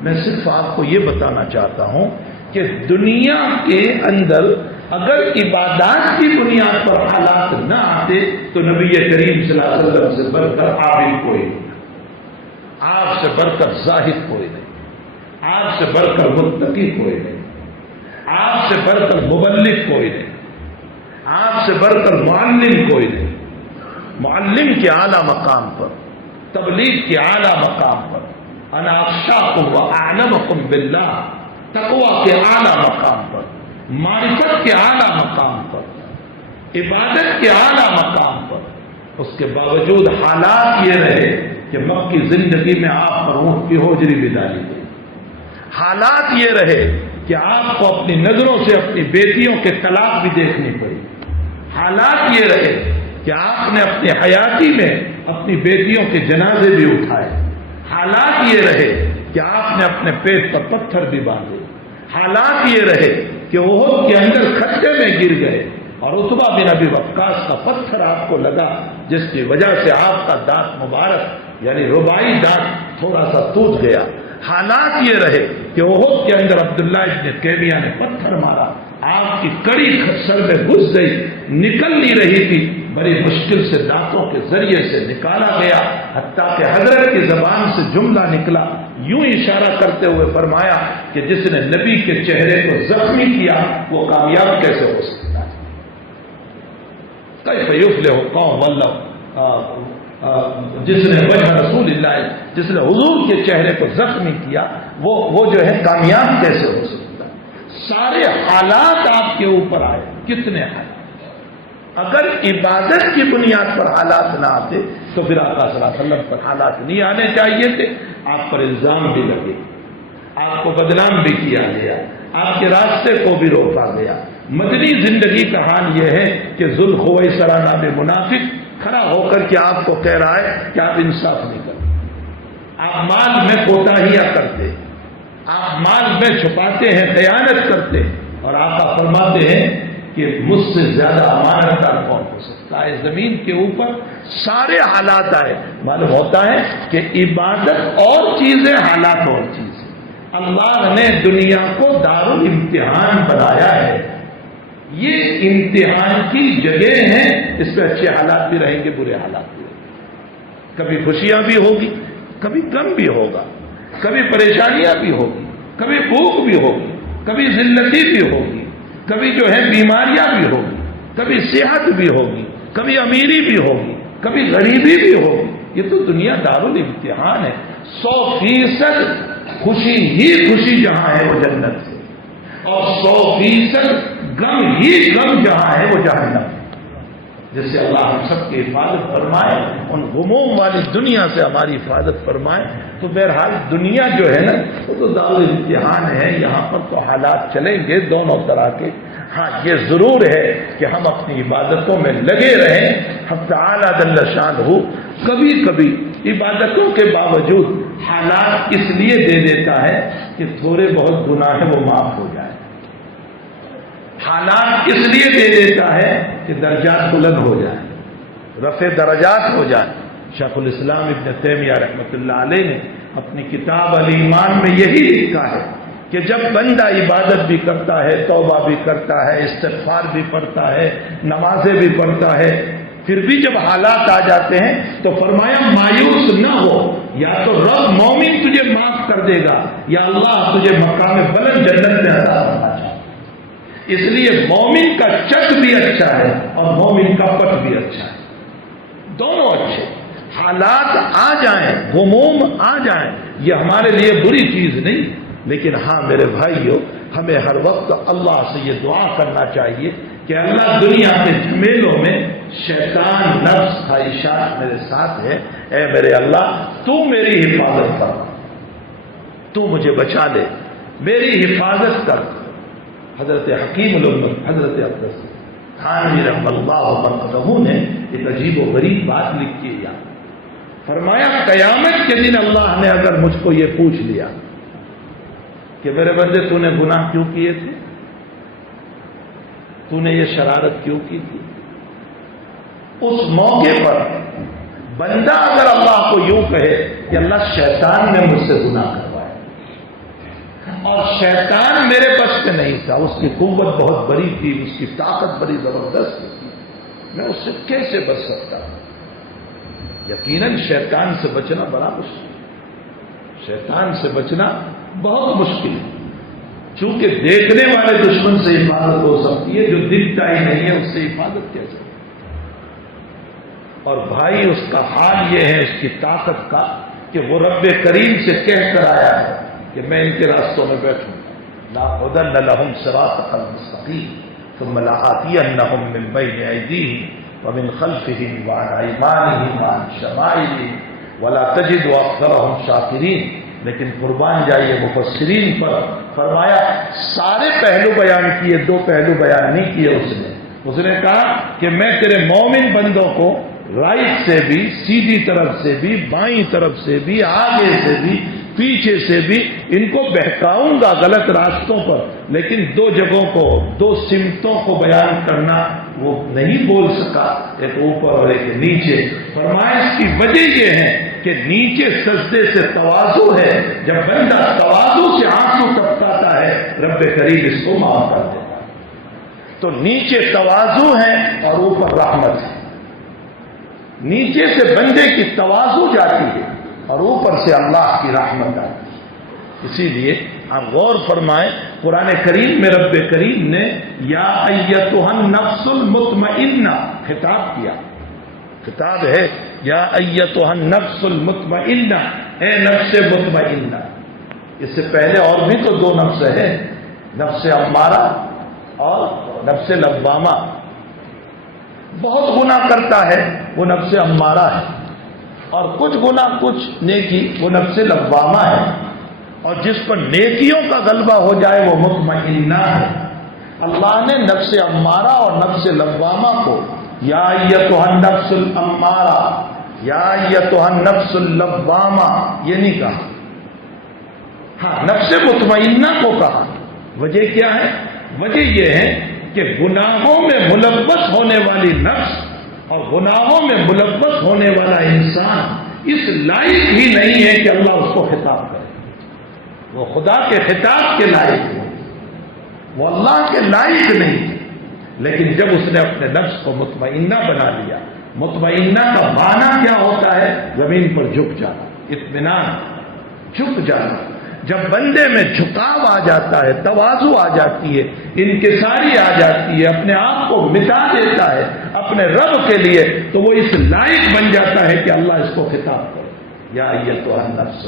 میں صرف آپ کو یہ بتانا چاہتا ہوں کہ دنیا کے اندر اگر عبادات کی بنیاد پر حالات نہ آتے تو نبی کریم صلی اللہ علیہ وسلم سے بڑھ کر عابد کوئی نہیں, آپ سے بڑھ کر زاہد کوئی نہیں, آپ سے بڑھ کر متقی کوئی نہیں, آپ سے بڑھ کر مبلغ کوئی نہیں, آپ سے بڑھ کر معلم کوئی نہیں. معلم کے اعلیٰ مقام پر, تبلیغ کے اعلیٰ مقام پر, انا اخشاکم و اعلمکم باللہ, تقوی کے اعلیٰ مقام پر, معرفت کے اعلیٰ مقام پر, عبادت کے اعلیٰ مقام پر. اس کے باوجود حالات یہ رہے کہ مکی زندگی میں آپ پر اونٹ کی ہوجری بھی ڈالی گئی. حالات یہ رہے کہ آپ کو اپنی نظروں سے اپنی بیٹیوں کے طلاق بھی دیکھنی پڑی. حالات یہ رہے کہ آپ نے اپنی حیاتی میں اپنی بیٹیوں کے جنازے بھی اٹھائے. حالات یہ رہے کہ آپ نے اپنے پیٹ پر پتھر بھی باندھے. حالات یہ رہے کہ احد کے اندر کھڈے میں گر گئے اور عتبہ بن ابی وقاص کا پتھر آپ کو لگا, جس کی وجہ سے آپ کا دانت مبارک یعنی رباعی دانت تھوڑا سا ٹوٹ گیا. حالات یہ رہے کہ احد کے اندر عبداللہ ابن کیمیہ نے پتھر مارا, آپ کی کڑی سر میں گھس گئی, نکل نہیں رہی تھی. بڑی مشکل سے دانتوں کے ذریعے سے نکالا گیا، حتیٰ کہ حضرت کی زبان سے جملہ نکلا، یوں اشارہ کرتے ہوئے فرمایا کہ جس نے نبی کے چہرے کو زخمی کیا وہ کامیاب کیسے ہو سکتا ہے؟ کیف یفلح قوم ولوا، جس نے وجہ رسول اللہ، جس نے حضور کے چہرے کو زخمی کیا وہ جو ہے کامیاب کیسے ہو سکتا ہے؟ سارے حالات آپ کے اوپر آئے، کتنے حالات؟ اگر عبادت کی بنیاد پر حالات نہ آتے تو پھر آقا صلی اللہ علیہ وسلم پر حالات نہیں آنے چاہیے تھے، آپ پر الزام بھی لگے، آپ کو بدنام بھی کیا گیا، آپ کے راستے کو بھی روکا گیا۔ مدنی زندگی کا حال یہ ہے کہ ذوالخویسرہ نام منافق کھڑا ہو کر کے آپ کو کہہ رہا ہے کہ آپ انصاف نہیں کرتے، آپ مال میں کوتاہیاں کرتے، آپ مال میں چھپاتے ہیں، خیانت کرتے، اور آقا فرماتے ہیں کہ مجھ سے زیادہ امانت دار کون ہو سکتا ہے؟ زمین کے اوپر سارے حالات آئے، معلوم ہوتا ہے کہ عبادت اور چیزیں، حالات اور چیزیں۔ اللہ نے دنیا کو دارالامتحان بنایا ہے، یہ امتحان کی جگہ ہیں، اس پہ اچھے حالات بھی رہیں گے، برے حالات بھی رہیں گے، کبھی خوشیاں بھی ہوگی، کبھی غم بھی ہوگا، کبھی پریشانیاں بھی ہوگی، کبھی بھوک بھی ہوگی، کبھی ذلتی بھی ہوگی، کبھی جو ہے بیماریاں بھی ہوگی، کبھی صحت بھی ہوگی، کبھی امیری بھی ہوگی، کبھی غریبی بھی ہوگی۔ یہ تو دنیا دارالامتحان ہے۔ 100% خوشی ہی خوشی جہاں ہے وہ جنت ہے، اور 100% غم ہی غم جہاں ہے وہ جہنم ہے۔ جس سے اللہ ہم سب کی حفاظت فرمائے، ان غموم والی دنیا سے ہماری حفاظت فرمائے۔ تو بہرحال دنیا جو ہے نا وہ تو دارالامتحان ہے، یہاں پر تو حالات چلیں گے دونوں طرح کے۔ ہاں یہ ضرور ہے کہ ہم اپنی عبادتوں میں لگے رہیں۔ حق تعالیٰ جل شانہ کبھی کبھی عبادتوں کے باوجود حالات اس لیے دے دیتا ہے کہ تھوڑے بہت گناہ ہیں وہ معاف ہو جائے، حالات اس لیے دے دیتا ہے کہ درجات بلند ہو جائیں، رفع درجات ہو جائیں۔ شیخ الاسلام ابن تیمیہ رحمۃ اللہ علیہ نے اپنی کتاب الایمان میں یہی لکھا ہے کہ جب بندہ عبادت بھی کرتا ہے، توبہ بھی کرتا ہے، استغفار بھی پڑھتا ہے، نمازیں بھی پڑھتا ہے، پھر بھی جب حالات آ جاتے ہیں تو فرمایا مایوس نہ ہو، یا تو رب مومن تجھے معاف کر دے گا یا اللہ تجھے مقام بلند جنت میں عطا کرنا چاہے۔ اس لیے مومن کا چک بھی اچھا ہے اور مومن کا پٹ بھی اچھا ہے، دونوں اچھے۔ حالات آ جائیں، غموم آ جائیں، یہ ہمارے لیے بری چیز نہیں، لیکن ہاں میرے بھائیو، ہمیں ہر وقت اللہ سے یہ دعا کرنا چاہیے کہ اللہ دنیا کے جھمیلوں میں شیطان، نفس، خواہشات میرے ساتھ ہے، اے میرے اللہ تو میری حفاظت کر، تو مجھے بچا لے، میری حفاظت کر۔ حضرت حکیم الامت حضرت عبداللہ تھانوی رحمہ اللہ عنہ نے ایک عجیب و غریب بات لکھی ہے، فرمایا قیامت کے دن اللہ نے اگر مجھ کو یہ پوچھ لیا کہ میرے بندے تو نے گناہ کیوں کیے تھے، تو نے یہ شرارت کیوں کی تھی، اس موقع پر بندہ اگر اللہ کو یوں کہے کہ اللہ شیطان نے مجھ سے گناہ کروایا اور شیطان میرے بس میں نہیں تھا، اس کی قوت بہت بڑی تھی، اس کی طاقت بڑی زبردست تھی، میں اس سے کیسے بچ سکتا ہوں؟ یقیناً شیطان سے بچنا بڑا مشکل، شیطان سے بچنا بہت مشکل ہے، چونکہ دیکھنے والے دشمن سے حفاظت ہو سکتی ہے، جو دکھتا ہی نہیں ہے اس سے حفاظت کیسے؟ اور بھائی اس کا حال یہ ہے اس کی طاقت کا کہ وہ رب کریم سے کہہ کر آیا ہے کہ میں ان کے راستوں میں بیٹھوں، لَأَقْعُدَنَّ لَهُمْ صِرَاطَكَ الْمُسْتَقِيمَ ثُمَّ لَآتِيَنَّهُم مِّن بَيْنِ أَيْدِيهِمْ وَمِنْ خَلْفِهِمْ وَعَنْ أَيْمَانِهِمْ وَعَنْ شَمَائِلِهِمْ وَلَا تَجِدُ أَكْثَرَهُمْ شَاكِرِينَ۔ لیکن قربان جائیے مفسرین پر، فرمایا سارے پہلو بیان کیے، دو پہلو بیان نہیں کیے اس نے کہا کہ میں تیرے مومن بندوں کو رائٹ سے بھی، سیدھی طرف سے بھی، بائیں طرف سے بھی، آگے سے بھی، پیچھے سے بھی ان کو بہکاؤں گا غلط راستوں پر، لیکن دو جگہوں کو، دو سمتوں کو بیان کرنا وہ نہیں بول سکا، ایک اوپر اور ایک نیچے۔ فرمایا اس کی وجہ یہ ہے کہ نیچے سجدے سے تواضع ہے، جب بندہ تواضع سے آنسو ٹپکاتا ہے رب کریم اس کو معاف کر دیتا ہے۔ تو نیچے تواضع ہے اور اوپر رحمت ہے، نیچے سے بندے کی تواضع جاتی ہے اور اوپر سے اللہ کی رحمت آتی ہے۔ اسی لیے آپ غور فرمائیں، قرآن کریم میں رب کریم نے یا ایتھا النفس المطمئنہ خطاب کیا، خطاب ہے یا ایتھا النفس المطمئنہ، اے نفس مطمئنہ۔ اس سے پہلے اور بھی تو دو نفس ہیں، نفس امارہ اور نفس لوامہ۔ بہت گناہ کرتا ہے وہ نفس امارہ ہے، اور کچھ گناہ کچھ نیکی وہ نفس لوامہ ہے، اور جس پر نیکیوں کا غلبہ ہو جائے وہ مطمئنہ ہے۔ اللہ نے نفس امارہ اور نفس لوامہ کو یا ایتھا النفس الامارہ یا ایتھا النفس اللوامہ یہ نہیں کہا، ہاں نفس مطمئنہ کو کہا۔ وجہ کیا ہے؟ وجہ یہ ہے کہ گناہوں میں ملوث ہونے والی نفس اور گناہوں میں ملوث ہونے والا انسان اس لائق ہی نہیں ہے کہ اللہ اس کو خطاب کرے۔ وہ خدا کے خطاب کے لائق ہے، وہ اللہ کے لائق نہیں ہے۔ لیکن جب اس نے اپنے نفس کو مطمئنہ بنا لیا، مطمئنہ کا معنی کیا ہوتا ہے؟ زمین پر جھک جانا، اطمینان، جھک جانا۔ جب بندے میں جھکاو آ جاتا ہے، تواضع آ جاتی ہے، انکساری آ جاتی ہے، اپنے آپ کو مٹا دیتا ہے اپنے رب کے لیے، تو وہ اس لائق بن جاتا ہے کہ اللہ اس کو خطاب کرے، یا ایتھا النفس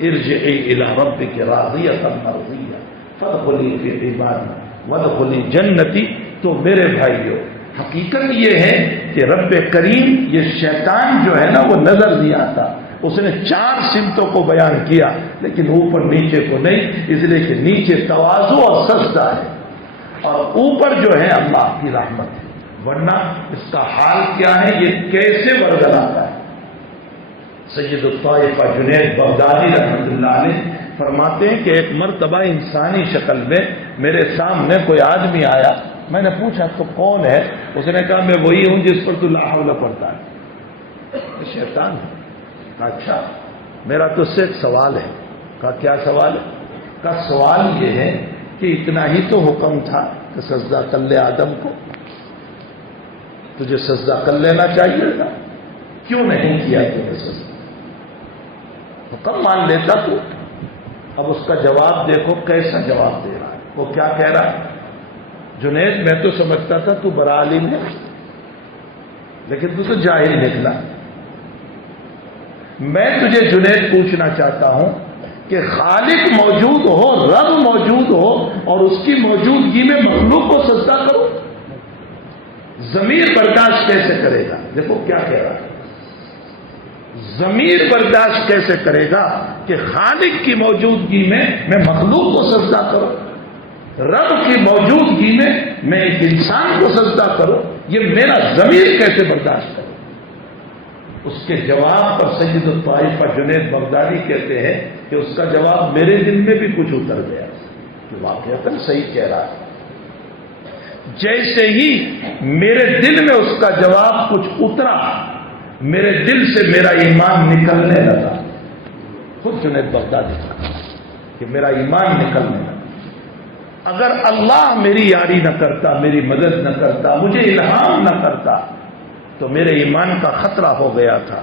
ارجعی الی ربک راضیۃ مرضیہ فادخلی فی عبادی وادخلی جنتی۔ تو میرے بھائیو، حقیقت یہ ہے کہ رب کریم، یہ شیطان جو ہے نا وہ نظر نہیں آتا، اس نے 4 سمتوں کو بیان کیا لیکن اوپر نیچے کو نہیں، اس لیے کہ نیچے تواضع اور سجدہ ہے اور اوپر جو ہے اللہ کی رحمت ہے، ورنہ اس کا حال کیا ہے، یہ کیسے ورگلاتا ہے۔ سید الطائفہ جنید بغدادی رحمۃ اللہ علیہ فرماتے ہیں کہ ایک مرتبہ انسانی شکل میں میرے سامنے کوئی آدمی آیا، میں نے پوچھا تو کون ہے؟ اس نے کہا میں وہی ہوں جس پر تو لا حول پڑھتا ہے، شیطان ہے۔ اچھا، میرا تو سے ایک سوال ہے۔ کہا کیا سوال ہے؟ کہا سوال یہ ہے کہ اتنا ہی تو حکم تھا کہ سجدہ کر لے آدم کو، تجھے سجدہ کر لینا چاہیے تھا، کیوں نہیں کیا تم نے سجدہ؟ حکم مان لیتا تو۔ اب اس کا جواب دیکھو کیسا جواب دے رہا ہے، وہ کیا کہہ رہا ہے؟ جنید میں تو سمجھتا تھا تو بڑا عالم ہے، لیکن تو جاہل نکلا۔ میں تجھے جنید پوچھنا چاہتا ہوں کہ خالق موجود ہو، رب موجود ہو، اور اس کی موجودگی میں مخلوق کو سجدہ کرو، ضمیر برداشت کیسے کرے گا؟ دیکھو کیا کہہ رہا ہے، ضمیر برداشت کیسے کرے گا کہ خالق کی موجودگی میں میں مخلوق کو سجدہ کروں، رب کی موجودگی میں ایک انسان کو سجدہ کروں؟ یہ میرا ضمیر کیسے برداشت کرے؟ اس کے جواب پر سید الطائفہ جنید بغدادی کہتے ہیں کہ اس کا جواب میرے دل میں بھی کچھ اتر گیا کہ واقعتاً صحیح کہہ رہا ہے۔ جیسے ہی میرے دل میں اس کا جواب کچھ اترا، میرے دل سے میرا ایمان نکلنے لگا۔ خود جنید بغدادی کہ میرا ایمان نکلنے لگا۔ اگر اللہ میری یاری نہ کرتا، میری مدد نہ کرتا، مجھے الہام نہ کرتا تو میرے ایمان کا خطرہ ہو گیا تھا۔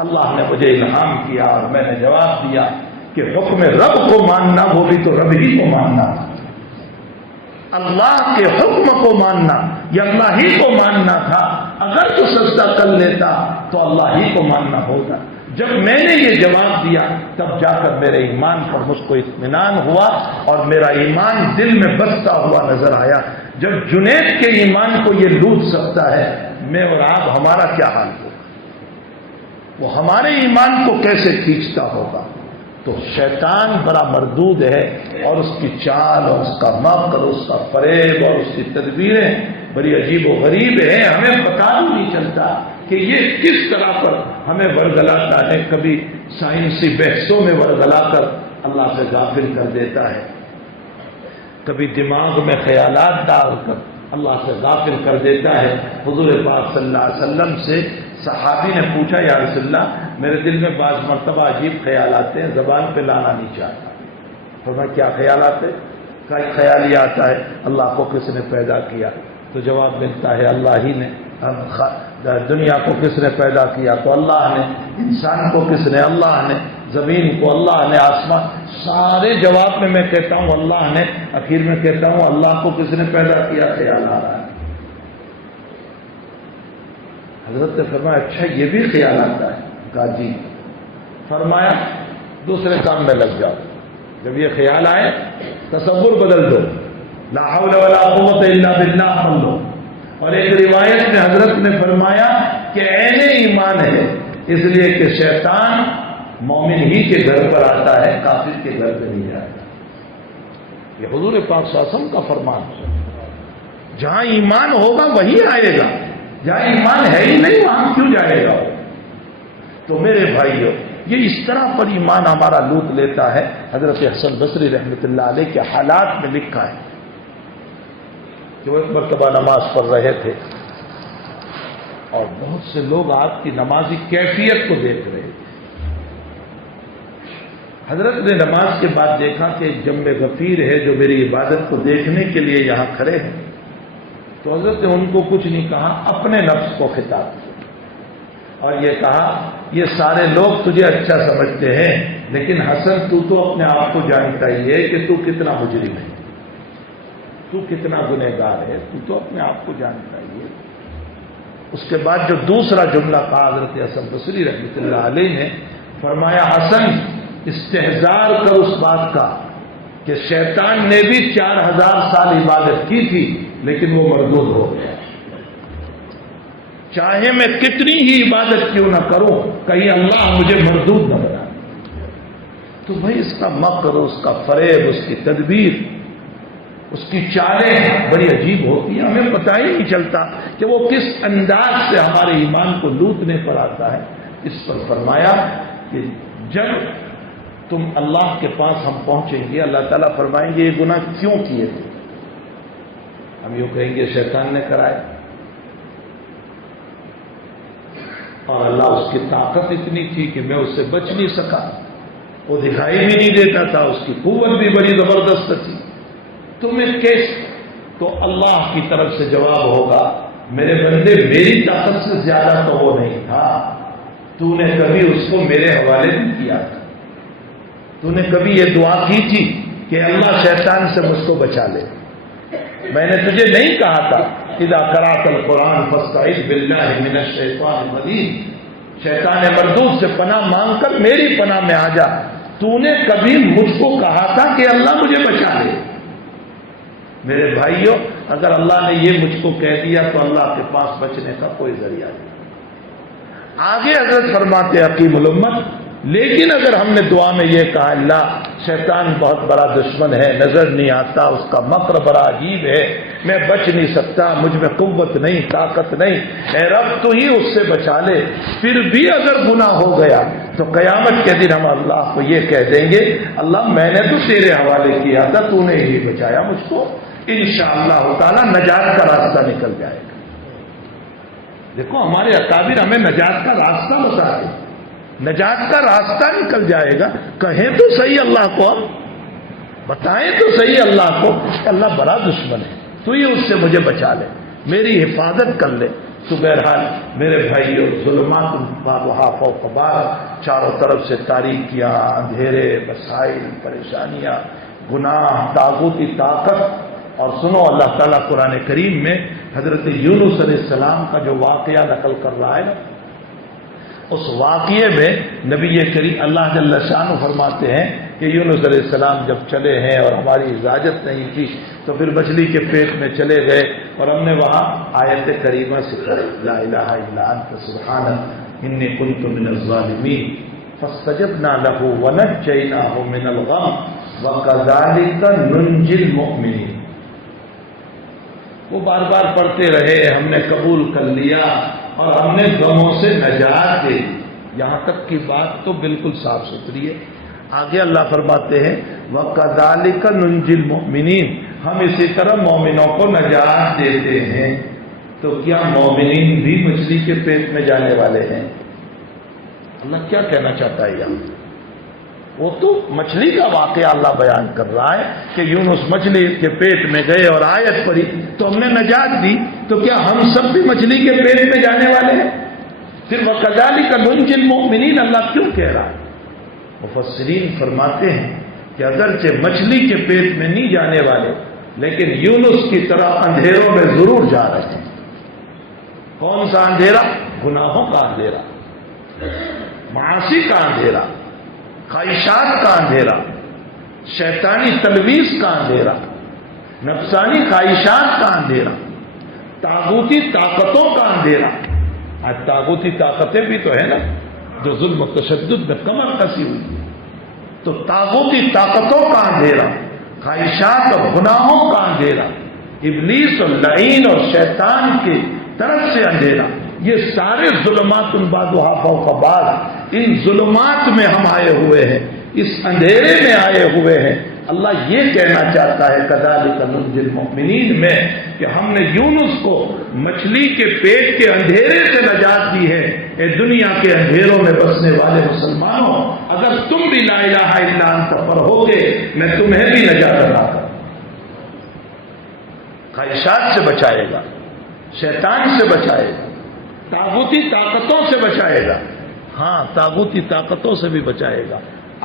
اللہ نے مجھے الہام کیا اور میں نے جواب دیا کہ حکم رب کو ماننا وہ بھی تو رب ہی کو ماننا تھا، اللہ کے حکم کو ماننا یا اللہ ہی کو ماننا تھا۔ اگر تو سجدہ کر لیتا تو اللہ ہی کو ماننا ہوگا۔ جب میں نے یہ جواب دیا تب جا کر میرے ایمان پر مجھ کو اطمینان ہوا اور میرا ایمان دل میں بستا ہوا نظر آیا۔ جب جنید کے ایمان کو یہ لوٹ سکتا ہے، میں اور آپ ہمارا کیا حال ہوگا؟ وہ ہمارے ایمان کو کیسے کھینچتا ہوگا؟ تو شیطان بڑا مردود ہے اور اس کی چال اور اس کا مکر، اس کا فریب اور اس کی تدبیریں بڑی عجیب و غریب ہیں، ہمیں پتہ نہیں چلتا کہ یہ کس طرح پر ہمیں ورگلاتا ہے۔ کبھی سائنسی بحثوں میں ورگلا کر اللہ سے غافل کر دیتا ہے، کبھی دماغ میں خیالات ڈال کر اللہ سے غافل کر دیتا ہے۔ حضور پاک صلی اللہ علیہ وسلم سے صحابی نے پوچھا یا رسول اللہ میرے دل میں بعض مرتبہ عجیب خیال آتے ہیں، زبان پہ لانا نہیں چاہتا۔ فرمایا کیا خیال آتے؟ کیا خیال یہ آتا ہے اللہ کو کس نے پیدا کیا؟ تو جواب ملتا ہے اللہ ہی نے۔ دنیا کو کس نے پیدا کیا؟ تو اللہ نے. انسان کو کس نے؟ اللہ نے. زمین کو اللہ نے. آسمان. سارے جواب میں کہتا ہوں اللہ نے. اخیر میں کہتا ہوں اللہ کو کس نے پیدا کیا؟ خیال آ رہا ہے. حضرت نے فرمایا اچھا یہ بھی خیال آتا ہے؟ کہا جی. فرمایا دوسرے کام میں لگ جاؤ. جب یہ خیال آئے تصور بدل دو. لا حول ولا قوت الا باللہ پڑھ لو. اور ایک روایت میں حضرت نے فرمایا کہ عین ایمان ہے، اس لیے کہ شیطان مومن ہی کے گھر پر آتا ہے، کافر کے گھر پہ نہیں جاتا. یہ حضور پاک صلی اللہ علیہ وسلم کا فرمان ہے. جہاں ایمان ہوگا وہی آئے گا، جہاں ایمان ہے ہی نہیں وہاں کیوں جائے گا؟ تو میرے بھائیوں یہ اس طرح پر ایمان ہمارا لوٹ لیتا ہے. حضرت حسن بصری رحمۃ اللہ علیہ کے حالات میں لکھا ہے کہ وہ ایک مرتبہ نماز پڑھ رہے تھے اور بہت سے لوگ آپ کی نمازی کیفیت کو دیکھ رہے تھے. حضرت نے نماز کے بعد دیکھا کہ جنب غفیر ہے جو میری عبادت کو دیکھنے کے لیے یہاں کھڑے ہیں. تو حضرت نے ان کو کچھ نہیں کہا، اپنے نفس کو خطاب کیا اور یہ کہا یہ سارے لوگ تجھے اچھا سمجھتے ہیں، لیکن حسن تو اپنے آپ کو جانتا ہی ہے کہ تو کتنا مجرم ہے، تو کتنا گنہگار ہے، تو اپنے آپ کو جانتا ہی ہے. اس کے بعد جو دوسرا جملہ کہا حضرت حسن بصری رحمۃ اللہ علیہ نے، فرمایا حسن استحضار کر اس بات کا کہ شیطان نے بھی 4000 سال عبادت کی تھی لیکن وہ مردود ہو گیا. چاہے میں کتنی ہی عبادت کیوں نہ کروں کہیں اللہ مجھے مردود نہ بنا. تو بھائی اس کا مکر، اس کا فریب، اس کی تدبیر، اس کی چالیں بڑی عجیب ہوتی ہیں. ہمیں پتہ ہی نہیں چلتا کہ وہ کس انداز سے ہمارے ایمان کو لوٹنے پر آتا ہے. اس پر فرمایا کہ جب تم اللہ کے پاس ہم پہنچیں گے اللہ تعالیٰ فرمائیں گے یہ گناہ کیوں کیے تھے؟ ہم یوں کہیں گے شیطان نے کرائے. اور اللہ اس کی طاقت اتنی تھی کہ میں اس سے بچ نہیں سکا، وہ دکھائی بھی نہیں دیتا تھا، اس کی قوت بھی بڑی زبردست تھی. تمہیں کیسے؟ تو اللہ کی طرف سے جواب ہوگا میرے بندے میری طاقت سے زیادہ تو وہ نہیں تھا، تو نے کبھی اس کو میرے حوالے نہیں کیا تھا. تو نے کبھی یہ دعا کی تھی کہ اللہ شیطان سے مجھ کو بچا لے؟ میں نے تجھے نہیں کہا تھا اذا قرأت القرآن فاستعذ باللہ من الشیطان الرجیم، شیطان مردود سے پناہ مانگ کر میری پناہ میں آ جا؟ تو نے کبھی مجھ کو کہا تھا کہ اللہ مجھے بچا لے؟ میرے بھائیوں اگر اللہ نے یہ مجھ کو کہہ دیا تو اللہ کے پاس بچنے کا کوئی ذریعہ نہیں. آگے حضرت فرماتے حکیم الامت لیکن اگر ہم نے دعا میں یہ کہا اللہ شیطان بہت بڑا دشمن ہے، نظر نہیں آتا، اس کا مکر بڑا عجیب ہے، میں بچ نہیں سکتا، مجھ میں قوت نہیں، طاقت نہیں، اے رب تو ہی اس سے بچا لے، پھر بھی اگر گناہ ہو گیا تو قیامت کے دن ہم اللہ کو یہ کہہ دیں گے اللہ میں نے تو تیرے حوالے کیا تھا، تو نے ہی بچایا مجھ کو. انشاءاللہ تعالی نجات کا راستہ نکل جائے گا. دیکھو ہمارے اکابر ہمیں نجات کا راستہ بتاتے، نجات کا راستہ نکل جائے گا. کہیں تو صحیح اللہ کو، ہم بتائیں تو صحیح اللہ کو کہ اللہ بڑا دشمن ہے، تو یہ اس سے مجھے بچا لے، میری حفاظت کر لے. تو بہرحال میرے بھائیوں ظلمات بعضها فوق بعض، چاروں طرف سے تاریکیاں، اندھیرے، مسائل، پریشانیاں، گناہ، طاغوتی طاقت. اور سنو اللہ تعالیٰ قرآن کریم میں حضرت یونس علیہ السلام کا جو واقعہ نقل کر رہا ہے، اس واقعے میں نبی کریم اللہ جل شانہ فرماتے ہیں کہ یونس علیہ السلام جب چلے ہیں اور ہماری اجازت نہیں تھی تو پھر مچھلی کے پیٹ میں چلے گئے اور ہم نے وہاں آیت کریمہ سکھائی لا الہ الا انت سبحانک انی کنت من الظالمین فاستجبنا له ونجیناہ من الغم وکذالک ننجی المؤمنین. وہ بار بار پڑھتے رہے، ہم نے قبول کر لیا اور ہم نے غموں سے نجات دے دی. یہاں تک کی بات تو بالکل صاف ستھری ہے. آگے اللہ فرماتے ہیں وَكَذَلِكَ نُنْجِي الْمُؤْمِنِينَ، ہم اسی طرح مومنوں کو نجات دیتے ہیں. تو کیا مومنین بھی مچھلی کے پیٹ میں جانے والے ہیں؟ اللہ کیا کہنا چاہتا ہے یہاں؟ وہ تو مچھلی کا واقعہ اللہ بیان کر رہا ہے کہ یونس مچھلی کے پیٹ میں گئے اور آیت پڑھی تو ہم نے نجات دی، تو کیا ہم سب بھی مچھلی کے پیٹ میں جانے والے ہیں؟ پھر وَكَذَلِكَ نُنْجِي الْمُؤْمِنِينَ اللہ کیوں کہہ رہا ہے؟ مفسرین فرماتے ہیں کہ اگرچہ مچھلی کے پیٹ میں نہیں جانے والے، لیکن یونس کی طرح اندھیروں میں ضرور جا رہے ہیں۔ کون سا اندھیرا؟ گناہوں کا اندھیرا، معاصی کا اندھیرا، خواہشات کا اندھیرا، شیطانی تلویز کا اندھیرا، نفسانی خواہشات کا اندھیرا، طاغوتی طاقتوں کا اندھیرا۔ آج طاغوتی طاقتیں بھی تو ہے نا جو ظلم و تشدد میں کمر کسی ہوئی ہے، تو طاغوتی طاقتوں کا اندھیرا، خواہشات اور گناہوں کا اندھیرا، ابلیس اور لعین اور شیطان کی طرف سے اندھیرا، یہ سارے ظلمات بعضها فوق بعض، ان ظلمات میں ہم آئے ہوئے ہیں، اس اندھیرے میں آئے ہوئے ہیں۔ اللہ یہ کہنا چاہتا ہے کذالک ننجی المؤمنین میں کہ ہم نے یونس کو مچھلی کے پیٹ کے اندھیرے سے نجات دی ہے۔ اے دنیا کے اندھیروں میں بسنے والے مسلمانوں، اگر تم بھی لا الہ الا انت پڑھو گے میں تمہیں بھی نجات عطا کروں۔ خواہشات سے بچائے گا، شیطان سے بچائے گا، طاغوتی طاقتوں سے بچائے گا، ہاں طاغوتی طاقتوں سے بھی بچائے گا۔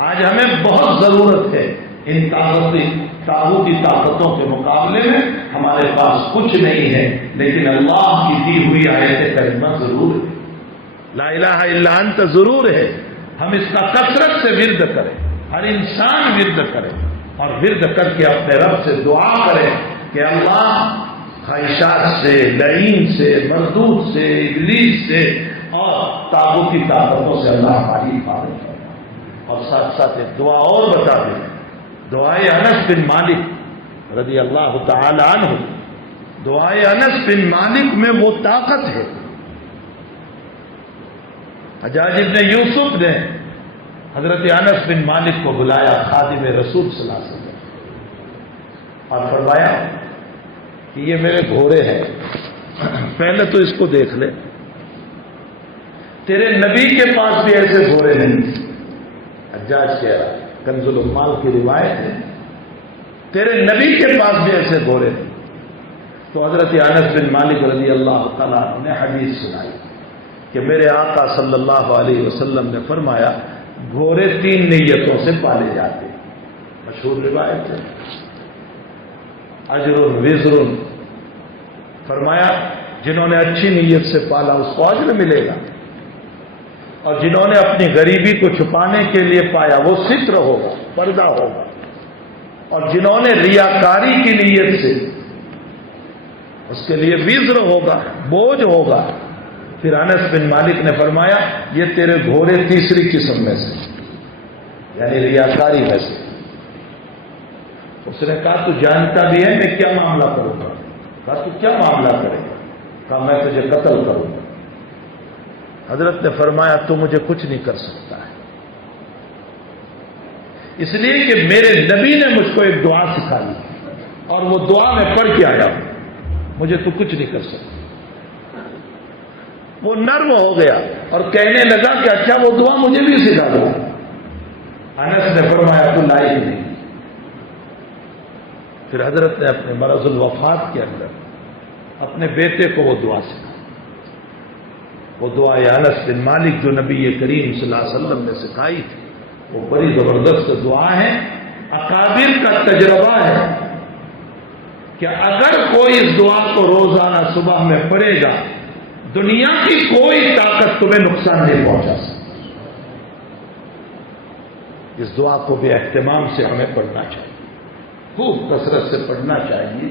آج ہمیں بہت ضرورت ہے ان طاغوتی طاقتوں کے مقابلے میں ہمارے پاس کچھ نہیں ہے، لیکن اللہ کی دی ہوئی آیت کریمہ ضرور ہے، لا الہ الا انت ضرور ہے۔ ہم اس کا کثرت سے ورد کریں، ہر انسان ورد کرے اور ورد کر کے اپنے رب سے دعا کرے کہ اللہ خواہشات سے، لعین سے، مردود سے، ابلیس سے اور طاغوتی طاقتوں سے اللہ ہماری حفاظت کرے۔ اور ساتھ ساتھ ایک دعا اور بتا دیں، دعائے انس بن مالک رضی اللہ تعالی عنہ، دعائے انس بن مالک میں وہ طاقت ہے۔ حجاج ابن یوسف نے حضرت انس بن مالک کو بلایا، خادم رسول صلی اللہ علیہ وسلم، اور فرمایا کہ یہ میرے گھوڑے ہیں، پہلے تو اس کو دیکھ لے، تیرے نبی کے پاس بھی ایسے گھوڑے نہیں۔ حجاج کہہ رہا، کنز العمال کی روایت ہے، تیرے نبی کے پاس بھی ایسے گھوڑے نہیں۔ تو حضرت انس بن مالک رضی اللہ تعالیٰ نے حدیث سنائی کہ میرے آقا صلی اللہ علیہ وسلم نے فرمایا گھوڑے 3 نیتوں سے پالے جاتے ہیں، مشہور روایت ہے، اجر وزر، فرمایا جنہوں نے اچھی نیت سے پالا اس کو اجر ملے گا، اور جنہوں نے اپنی غریبی کو چھپانے کے لیے پایا وہ ستر ہوگا، پردہ ہوگا، اور جنہوں نے ریاکاری کی نیت سے، اس کے لیے وزر ہوگا، بوجھ ہوگا۔ پھر انس بن مالک نے فرمایا یہ تیرے گھوڑے تیسری قسم میں سے، یعنی ریاکاری میں سے۔ اس نے کہا تو جانتا بھی ہے میں کیا معاملہ کروں گا؟ کہا تو کیا معاملہ کرے گا؟ کہا میں تجھے قتل کروں گا۔ حضرت نے فرمایا تو مجھے کچھ نہیں کر سکتا ہے، اس لیے کہ میرے نبی نے مجھ کو ایک دعا سکھائی اور وہ دعا میں پڑھ کے آیا ہوں، مجھے تو کچھ نہیں کر سکتا۔ وہ نرم ہو گیا اور کہنے لگا کہ اچھا وہ دعا مجھے بھی سکھا دو۔ انس نے فرمایا تو لائق نہیں۔ پھر حضرت نے اپنے مرض الوفات کے اندر اپنے بیٹے کو وہ دعا سکھائی، وہ دعا انس بن مالک جو نبی کریم صلی اللہ علیہ وسلم نے سکھائی تھی، وہ بڑی زبردست دعا ہے، اکابر کا تجربہ ہے کہ اگر کوئی اس دعا کو روزانہ صبح میں پڑھے گا دنیا کی کوئی طاقت تمہیں نقصان نہیں پہنچا سکتی۔ اس دعا کو بھی اہتمام سے ہمیں پڑھنا چاہیے، خوب کثرت سے پڑھنا چاہیے۔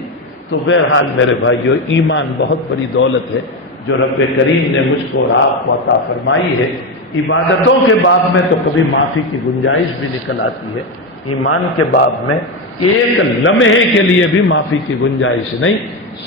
تو بہرحال میرے بھائیو، ایمان بہت بڑی دولت ہے جو رب کریم نے مجھ کو اور آپ کو عطا فرمائی ہے۔ عبادتوں کے باب میں تو کبھی معافی کی گنجائش بھی نکل آتی ہے، ایمان کے باب میں ایک لمحے کے لیے بھی معافی کی گنجائش نہیں۔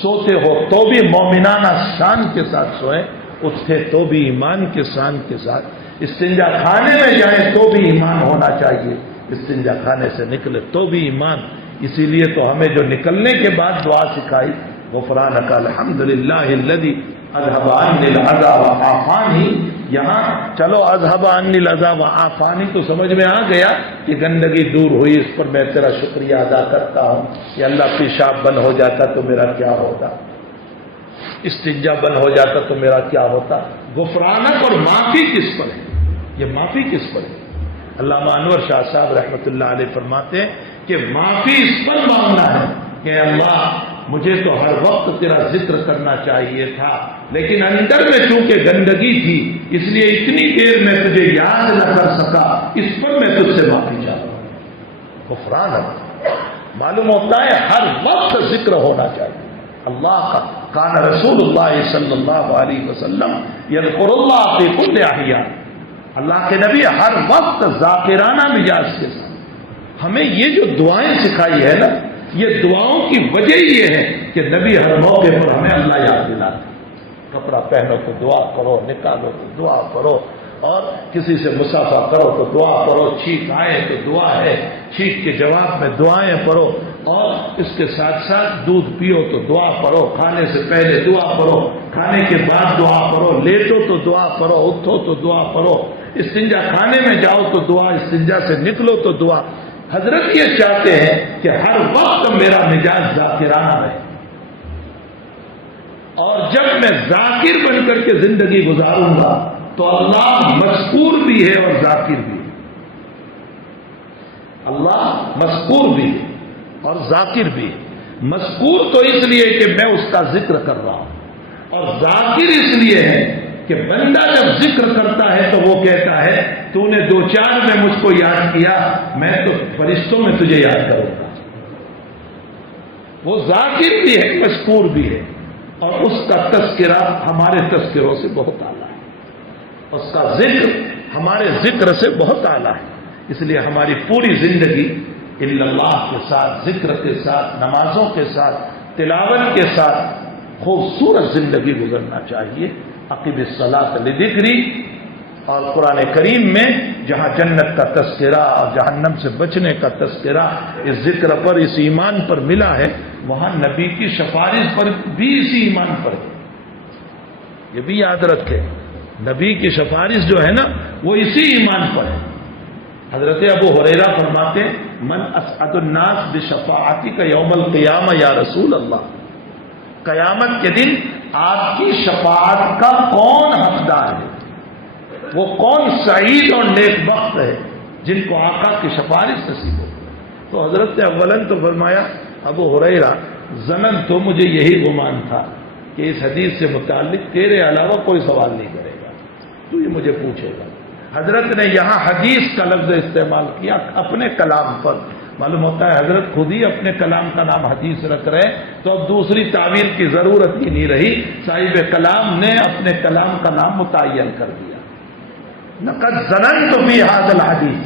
سوتے ہو تو بھی مومنانہ شان کے ساتھ سوئیں، اٹھتے تو بھی ایمان کے شان کے ساتھ، استنجا خانے میں جائیں تو بھی ایمان ہونا چاہیے، استنجا خانے سے نکلے تو بھی ایمان۔ اسی لیے تو ہمیں جو نکلنے کے بعد دعا سکھائی غفرانک الحمدللہ الذی اذهب عني الأذى وعافاني، یہاں چلو اذهب عني الأذى وعافاني تو سمجھ میں آ گیا کہ گندگی دور ہوئی، اس پر میں تیرا شکریہ ادا کرتا ہوں کہ اللہ پیشاب بند ہو جاتا تو میرا کیا ہوتا، استنجا بند ہو جاتا تو میرا کیا ہوتا۔ غفرانک اور معافی کس پر ہے؟ یہ معافی کس پر ہے؟ علامہ انور شاہ صاحب رحمۃ اللہ علیہ فرماتے ہیں کہ معافی اس پر مانگنا ہے کہ اللہ مجھے تو ہر وقت تیرا ذکر کرنا چاہیے تھا، لیکن اندر میں چونکہ گندگی تھی اس لیے اتنی دیر میں تجھے یاد نہ کر سکا، اس پر میں تجھ سے معافی چاہتا ہوں۔ غفرانک معلوم ہوتا ہے ہر وقت ذکر ہونا چاہیے اللہ کا۔ کان رسول اللہ صلی اللہ علیہ وسلم یذکر اللہ فی کل احیان، اللہ کے نبی ہر وقت ذاکرانہ مزاج کے ساتھ ہمیں یہ جو دعائیں سکھائی ہے نا، یہ دعاؤں کی وجہ یہ ہے کہ نبی ہر موقع پر ہمیں اللہ یاد دلاتے، کپڑا پہنو تو دعا کرو، نکالو تو دعا کرو، اور کسی سے مسافہ کرو تو دعا کرو، چھینک آئے تو دعا ہے، چھینک کے جواب میں دعائیں پڑھو، اور اس کے ساتھ ساتھ دودھ پیو تو دعا پڑھو، کھانے سے پہلے دعا پڑھو، کھانے کے بعد دعا پڑھو، لیٹو تو دعا پڑھو، اٹھو تو دعا پڑھو، استنجا خانے میں جاؤ تو دعا، استنجا سے نکلو تو دعا۔ حضرت یہ چاہتے ہیں کہ ہر وقت میرا مزاج ذاکرانہ رہے، اور جب میں ذاکر بن کر کے زندگی گزاروں گا تو اللہ مذکور بھی ہے اور ذاکر بھی ہے، اللہ مذکور بھی ہے اور ذاکر بھی ہے۔ مذکور تو اس لیے کہ میں اس کا ذکر کر رہا ہوں، اور ذاکر اس لیے ہے کہ بندہ جب ذکر کرتا ہے تو وہ کہتا ہے تو نے دو چار میں مجھ کو یاد کیا، میں تو فرشتوں میں تجھے یاد کروں گا۔ وہ ذاکر بھی ہے، مذکور بھی ہے، اور اس کا تذکرہ ہمارے تذکروں سے بہت اعلیٰ ہے، اس کا ذکر ہمارے ذکر سے بہت اعلیٰ ہے۔ اس لیے ہماری پوری زندگی اللہ کے ساتھ، ذکر کے ساتھ، نمازوں کے ساتھ، تلاوت کے ساتھ خوبصورت زندگی گزرنا چاہیے۔ عقب الصلاۃ لذکری، اور قرآن کریم میں جہاں جنت کا تذکرہ اور جہنم سے بچنے کا تذکرہ اس ذکر پر، اس ایمان پر ملا ہے، وہاں نبی کی سفارش پر بھی اسی ایمان پر ہے۔ یہ بھی یاد رکھے، نبی کی سفارش جو ہے نا وہ اسی ایمان پر ہے۔ حضرت ابو ہریرہ فرماتے من اسعد الناس بشفاعتک یوم القیامہ یا رسول اللہ، قیامت کے دن آپ کی شفاعت کا کون حقدار ہے، وہ کون سعید اور نیک بخت ہے جن کو آقا کی سفارش نصیب ہو۔ تو حضرت نے اولن تو فرمایا ابو ہریرہ ظنن تو مجھے یہی گمان تھا کہ اس حدیث سے متعلق تیرے علاوہ کوئی سوال نہیں کرے گا، تو یہ مجھے پوچھے گا۔ حضرت نے یہاں حدیث کا لفظ استعمال کیا اپنے کلام پر، معلوم ہوتا ہے حضرت خود ہی اپنے کلام کا نام حدیث رکھ رہے، تو اب دوسری تعبیر کی ضرورت ہی نہیں رہی، صاحب کلام نے اپنے کلام کا نام متعین کر دیا۔ لقد ظننت فی ھذا الحدیث،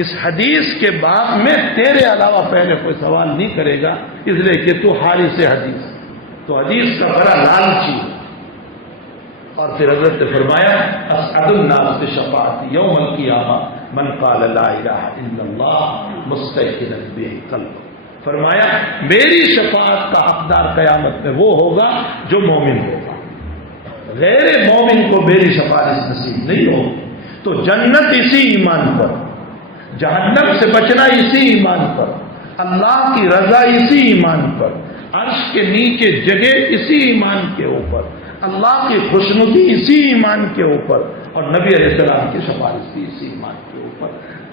اس حدیث کے باب میں تیرے علاوہ پہلے کوئی سوال نہیں کرے گا، اس لیے کہ تو حارث حدیث، تو حدیث کا بڑا لالچی۔ اور پھر حضرت نے فرمایا اسعد الناس بشفاعت یوم القیامہ من قال لا الہ الا اللہ مستیقنا بہ قلبہ، فرمایا میری شفاعت کا حقدار قیامت میں وہ ہوگا جو مومن ہوگا، غیر مومن کو میری شفاعت نصیب نہیں ہوگی۔ تو جنت اسی ایمان پر، جہنم سے بچنا اسی ایمان پر، اللہ کی رضا اسی ایمان پر، عرش کے نیچے جگہ اسی ایمان کے اوپر، اللہ کی خوشنودی اسی ایمان کے اوپر، اور نبی علیہ السلام کی سفارش بھی اسی ایمان کے اوپر،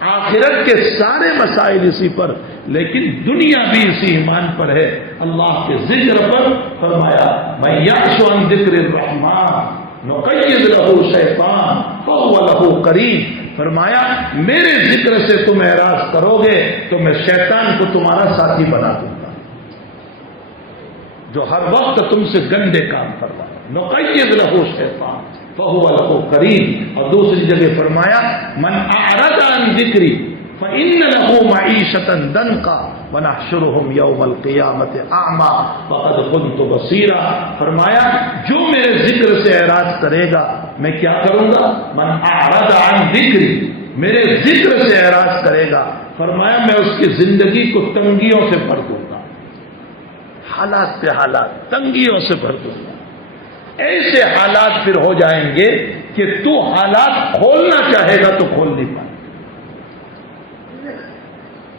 آخرت کے سارے مسائل اسی پر، لیکن دنیا بھی اسی ایمان پر ہے، اللہ کے ذکر پر۔ فرمایا من یعش عن ذکر الرحمن نقید لہ شیطان فہو لہ قرین، فرمایا میرے ذکر سے تم اعراض کرو گے تو میں شیطان کو تمہارا ساتھی بنا دوں گا، جو ہر وقت تم سے گندے کام کرتا ہے۔ نقید لہ شیطان فہو لہ قرین، اور دوسری جگہ فرمایا من اعرض عن ذکری فإن له معیشۃ ضنکا ونحشرهم یوم القیامۃ اعمی فقد كنت بصیرا، فرمایا جو میرے ذکر سے اعراض کرے گا میں کیا کروں گا، من اعرض عن ذکری، میرے ذکر سے اعراض کرے گا، فرمایا میں اس کی زندگی کو تنگیوں سے بھر دوں گا، حالات پہ حالات تنگیوں سے بھر دوں گا، ایسے حالات پھر ہو جائیں گے کہ تو حالات کھولنا چاہے گا تو کھول نہیں پائے.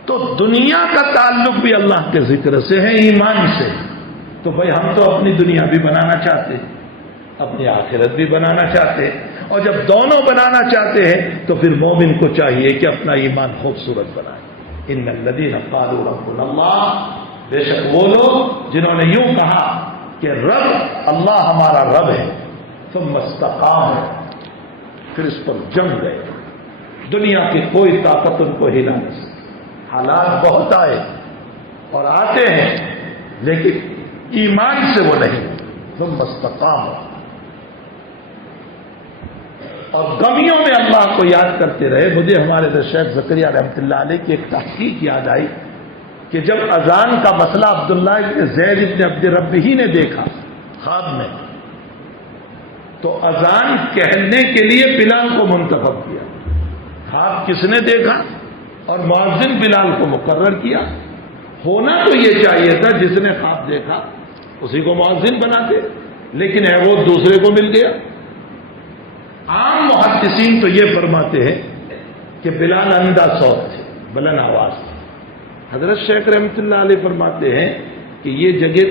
تو دنیا کا تعلق بھی اللہ کے ذکر سے ہے، ایمان سے. تو بھائی ہم تو اپنی دنیا بھی بنانا چاہتے ہیں، اپنی آخرت بھی بنانا چاہتے ہیں، اور جب دونوں بنانا چاہتے ہیں تو پھر مومن کو چاہیے کہ اپنا ایمان خوبصورت بنائے. ان الذین قالوا ربنا اللہ، بے شک وہ لوگ جنہوں نے یوں کہا کہ رب اللہ ہمارا رب ہے، ثم استقاموا، پھر اس پر جم گئے. دنیا کی کوئی طاقت ان کو ہلا نہیں سکتی. حالات بہت آئے اور آتے ہیں لیکن ایمان سے وہ نہیں. ثم استقاموا، اور غمیوں میں اللہ کو یاد کرتے رہے. مجھے ہمارے شیخ زکریا رحمۃ اللہ علیہ کی ایک تحقیق یاد آئی کہ جب اذان کا مسئلہ عبداللہ ابن زید ابن عبد ربہ نے دیکھا خواب میں، تو اذان کہنے کے لیے بلال کو منتخب کیا. خواب کس نے دیکھا اور مؤذن بلال کو مقرر کیا. ہونا تو یہ چاہیے تھا جس نے خواب دیکھا اسی کو مؤذن بناتے، لیکن ہے وہ دوسرے کو مل گیا. عام محدثین تو یہ فرماتے ہیں کہ بلال اندھا صوت تھے، بلند آواز تھی. حضرت شیخ رحمۃ اللہ علیہ فرماتے ہیں کہ یہ جگہ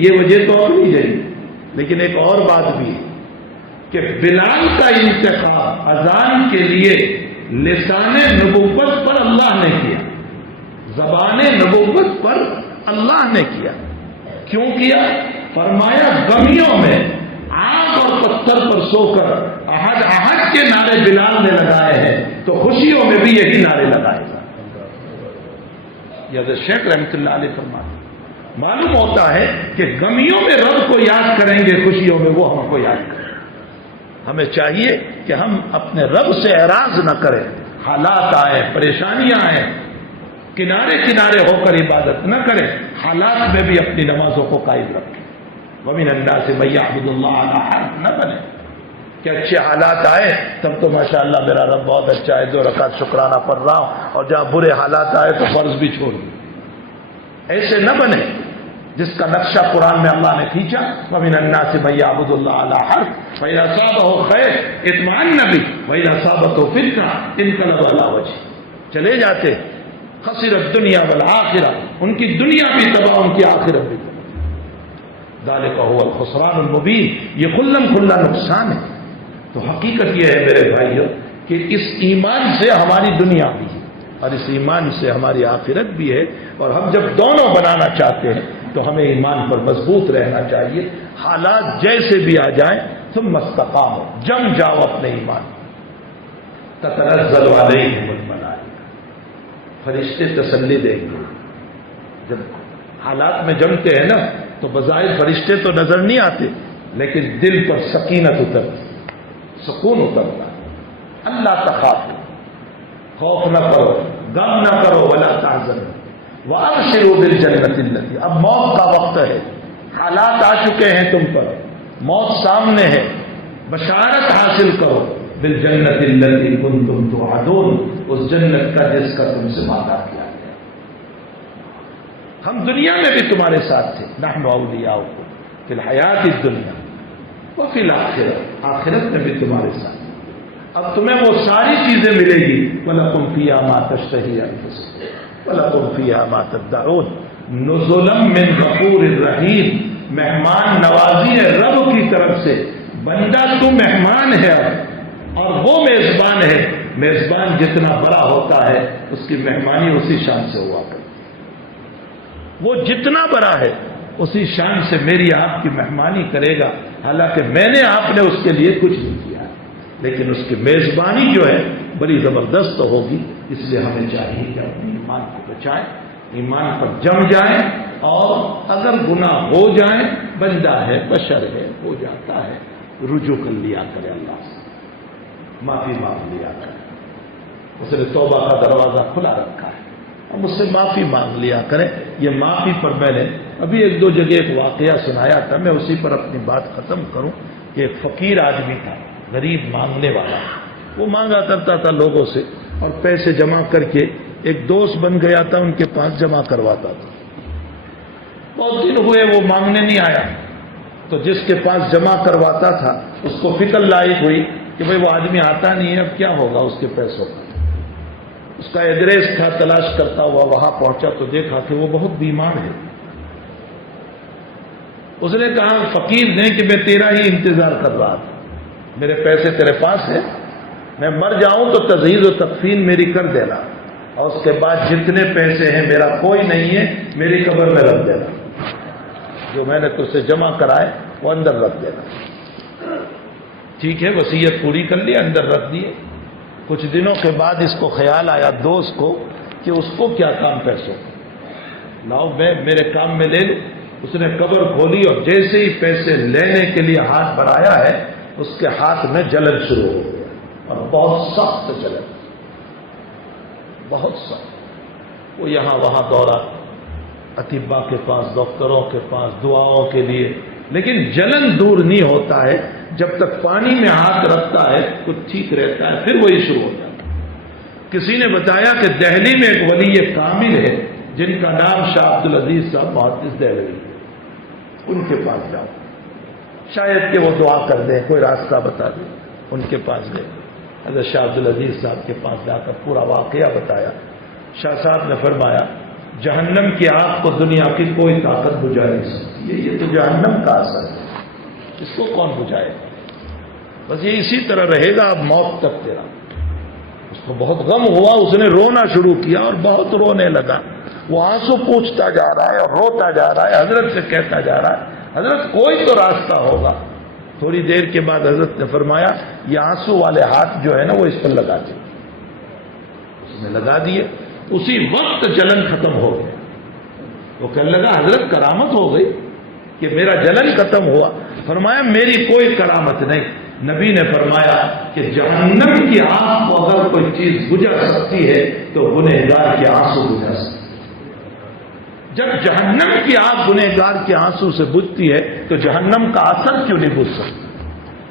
یہ وجہ تو اور نہیں جائے، لیکن ایک اور بات بھی ہے کہ بلال کا انتخاب اذان کے لیے لسان نبوت پر اللہ نے کیا، زبان نبوت پر اللہ نے کیا. کیوں کیا؟ فرمایا غمیوں میں آگ اور پتھر پر سو کر احد احد کے نعرے بلال نے لگائے ہیں تو خوشیوں میں بھی یہی نعرے لگائے گا. یہ شیخ رحمۃ اللہ علیہ فرماتے معلوم ہوتا ہے کہ غمیوں میں رب کو یاد کریں گے، خوشیوں میں وہ ہم کو یاد کریں. ہمیں چاہیے کہ ہم اپنے رب سے اعراض نہ کریں. حالات آئے، پریشانیاں آئیں، کنارے کنارے ہو کر عبادت نہ کریں، حالات میں بھی اپنی نمازوں کو قائم رکھیں. وَمِنَ النَّاسِ مَن يَعْبُدُ اللَّهَ عَلَىٰ حَرْفٍ، نہ بنے کہ اچھے حالات آئے تب تو ماشاءاللہ میرا رب بہت اچھا ہے، 2 رکعت شکرانہ پڑھ رہا ہوں، اور جہاں برے حالات آئے تو فرض بھی چھوڑ دیں. ایسے نہ بنے جس کا نقشہ قرآن میں اللہ نے کھینچا. وَمِنَ النَّاسِ مَن يَعْبُدُ اللَّهَ عَلَىٰ حَرْفٍ فَإِذَا أَصَابَهُ خَيْرٌ اطمأنَّ بِهِ وَإِذَا أَصَابَتْهُ فِتْنَةٌ انقلب عَلَىٰ وَجْهِهِ. چلے جاتے خسر الدنیا والآخرہ، ان کی دنیا بھی تباہ، ان کی آخرت بھی تباہ. ذَلِكَ هُوَ الْخُسْرَانُ الْمُبِينُ، یہ کھلا نقصان ہے. تو حقیقت یہ ہے میرے بھائیو کہ اس ایمان سے ہماری دنیا بھی ہے اور اس ایمان سے ہماری آخرت بھی ہے. اور ہم جب دونوں بنانا چاہتے ہیں تو ہمیں ایمان پر مضبوط رہنا چاہیے. حالات جیسے بھی آ جائیں ثم استقاموا، جم جاؤ اپنے ایمان. تتنزل علیہم الملائکہ، فرشتے تسلی دیں گے. جب حالات میں جمتے ہیں نا تو بظاہر فرشتے تو نظر نہیں آتے، لیکن دل پر سکینت اترتی، سکون اترتا. اللہ تخافوا، خوف نہ کرو، غم نہ کرو، ولا تحزنوا وابشروا بالجنۃ التي. اب موت کا وقت ہے، حالات آ چکے ہیں تم پر، موت سامنے ہے، بشارت حاصل کرو بالجنۃ التي كنتم توعدون، اس جنت کا جس کا تم سے وعدہ کیا گیا. ہم دنیا میں بھی تمہارے ساتھ تھے، نحن اولیاؤکم فی الحیات الدنیا وفی الآخرہ، آخرت میں بھی تمہارے ساتھ. اب تمہیں وہ ساری چیزیں ملے گی. وَلَكُمْ فِيهَا مَا تَشْتَهِي أَنفُسُكُمْ وَلَكُمْ فِيهَا مَا تَدَّعُونَ نُزُلًا مِّن غَفُورٍ رَحِيمٍ. مہمان نوازی ہے رب کی طرف سے. بندہ تو مہمان ہے اب، اور وہ میزبان ہے. میزبان جتنا بڑا ہوتا ہے اس کی مہمانی اسی شان سے ہوا کرتی. وہ جتنا بڑا ہے اسی شان سے میری آپ کی مہمانی کرے گا. حالانکہ میں نے آپ نے اس کے لیے کچھ نہیں کیا، لیکن اس کی میزبانی جو ہے بڑی زبردست ہوگی. اس لیے ہمیں چاہیے کہ اپنے ایمان کو بچائیں، ایمان پر جم جائیں، اور اگر گناہ ہو جائیں، بندہ ہے، بشر ہے، ہو جاتا ہے، رجوع کر لیا کرے، اللہ سے معافی مانگ لیا کرے. اس نے توبہ کا دروازہ کھلا رکھا ہے، ہم اس سے معافی مانگ لیا کریں. یہ معافی پر میں نے ابھی 1-2 جگہ ایک واقعہ سنایا تھا، میں اسی پر اپنی بات ختم کروں. کہ ایک فقیر آدمی تھا، غریب مانگنے والا. وہ مانگا کرتا تھا لوگوں سے اور پیسے جمع کر کے ایک دوست بن گیا تھا، ان کے پاس جمع کرواتا تھا. بہت دن ہوئے وہ مانگنے نہیں آیا. تو جس کے پاس جمع کرواتا تھا اس کو فکر لاحق ہوئی کہ بھئی وہ آدمی آتا نہیں ہے، اب کیا ہوگا اس کے پیسوں کا۔ اس کا ایڈریس تھا، تلاش کرتا ہوا وہاں پہنچا تو دیکھا کہ وہ بہت بیمار ہے۔ اس نے کہا فقیر نے کہ میں تیرا ہی انتظار کر رہا تھا، میرے پیسے تیرے پاس ہیں، میں مر جاؤں تو تجہیز و تکفین میری کر دینا، اور اس کے بعد جتنے پیسے ہیں میرا کوئی نہیں ہے، میری قبر میں رکھ دینا، جو میں نے تجھ سے جمع کرائے وہ اندر رکھ دینا۔ ٹھیک ہے، وصیت پوری کر لی، اندر رکھ دیے۔ کچھ دنوں کے بعد اس کو خیال آیا دوست کو کہ اس کو کیا کام پیسوں، لاؤ میں میرے کام میں لے لوں۔ اس نے قبر کھولی اور جیسے ہی پیسے لینے کے لیے ہاتھ بڑھایا ہے اس کے ہاتھ میں جلن شروع ہو گیا، اور بہت سخت جلن، بہت سخت۔ وہ یہاں وہاں دورا، اطباء کے پاس، ڈاکٹروں کے پاس، دعاؤں کے لیے، لیکن جلن دور نہیں ہوتا ہے جب تک پانی میں ہاتھ رکھتا ہے کچھ ٹھیک رہتا ہے، پھر وہی شروع ہو جاتا ہے۔ کسی نے بتایا کہ دہلی میں ایک ولی کامل ہے جن کا نام شاہ عبدالعزیز صاحب محدث دہلوی، ان کے پاس جاؤ، شاید کہ وہ دعا کر دیں، کوئی راستہ بتا دیں۔ ان کے پاس گئے، حضرت شاہ عبدالعزیز صاحب کے پاس جا کر پورا واقعہ بتایا۔ شاہ صاحب نے فرمایا جہنم کی آگ کو دنیا کی کوئی طاقت بجھا نہیں سکتی، یہ تو جہنم کا اثر ہے، اس کو کون بجھائے گا؟ بس یہ اسی طرح رہے گا اب موت تک تیرا۔ اس کو بہت غم ہوا، اس نے رونا شروع کیا اور بہت رونے لگا، وہ آنسو پوچھتا جا رہا ہے اور روتا جا رہا ہے، حضرت سے کہتا جا رہا ہے حضرت کوئی تو راستہ ہوگا۔ تھوڑی دیر کے بعد حضرت نے فرمایا یہ آنسو والے ہاتھ جو ہے نا وہ اس پر لگا دیے۔ اس نے لگا دیے، اسی وقت جلن ختم ہو گئی۔ وہ کہنے لگا حضرت کرامت ہو گئی کہ میرا جلن ختم ہوا۔ فرمایا میری کوئی کرامت نہیں، نبی نے فرمایا کہ جہنم کی آگ کو اگر کوئی چیز بجھا سکتی ہے تو گنہگار کے آنسو بجھا سکتی ہے۔ جب جہنم کی آگ گنہگار کے آنسو سے بجھتی ہے تو جہنم کا اثر کیوں نہیں بجھ سکتا؟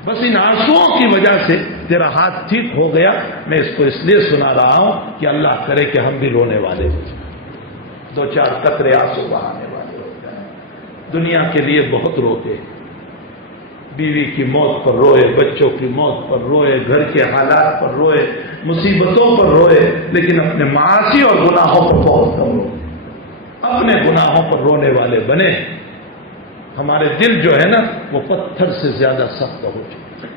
بس ان آنسوؤں کی وجہ سے تیرا ہاتھ ٹھیک ہو گیا۔ میں اس کو اس لیے سنا رہا ہوں کہ اللہ کرے کہ ہم بھی رونے والے ہو جائیں، دو چار قطرے آنسو بہانے والے ہو جائیں۔ دنیا کے لیے بہت روتے، بیوی کی موت پر روئے، بچوں کی موت پر روئے، گھر کے حالات پر روئے، مصیبتوں پر روئے، لیکن اپنے معاصی اور گناہوں پر بہت کم روئے۔ اپنے گناہوں پر رونے والے بنے۔ ہمارے دل جو ہے نا وہ پتھر سے زیادہ سخت ہو چکے۔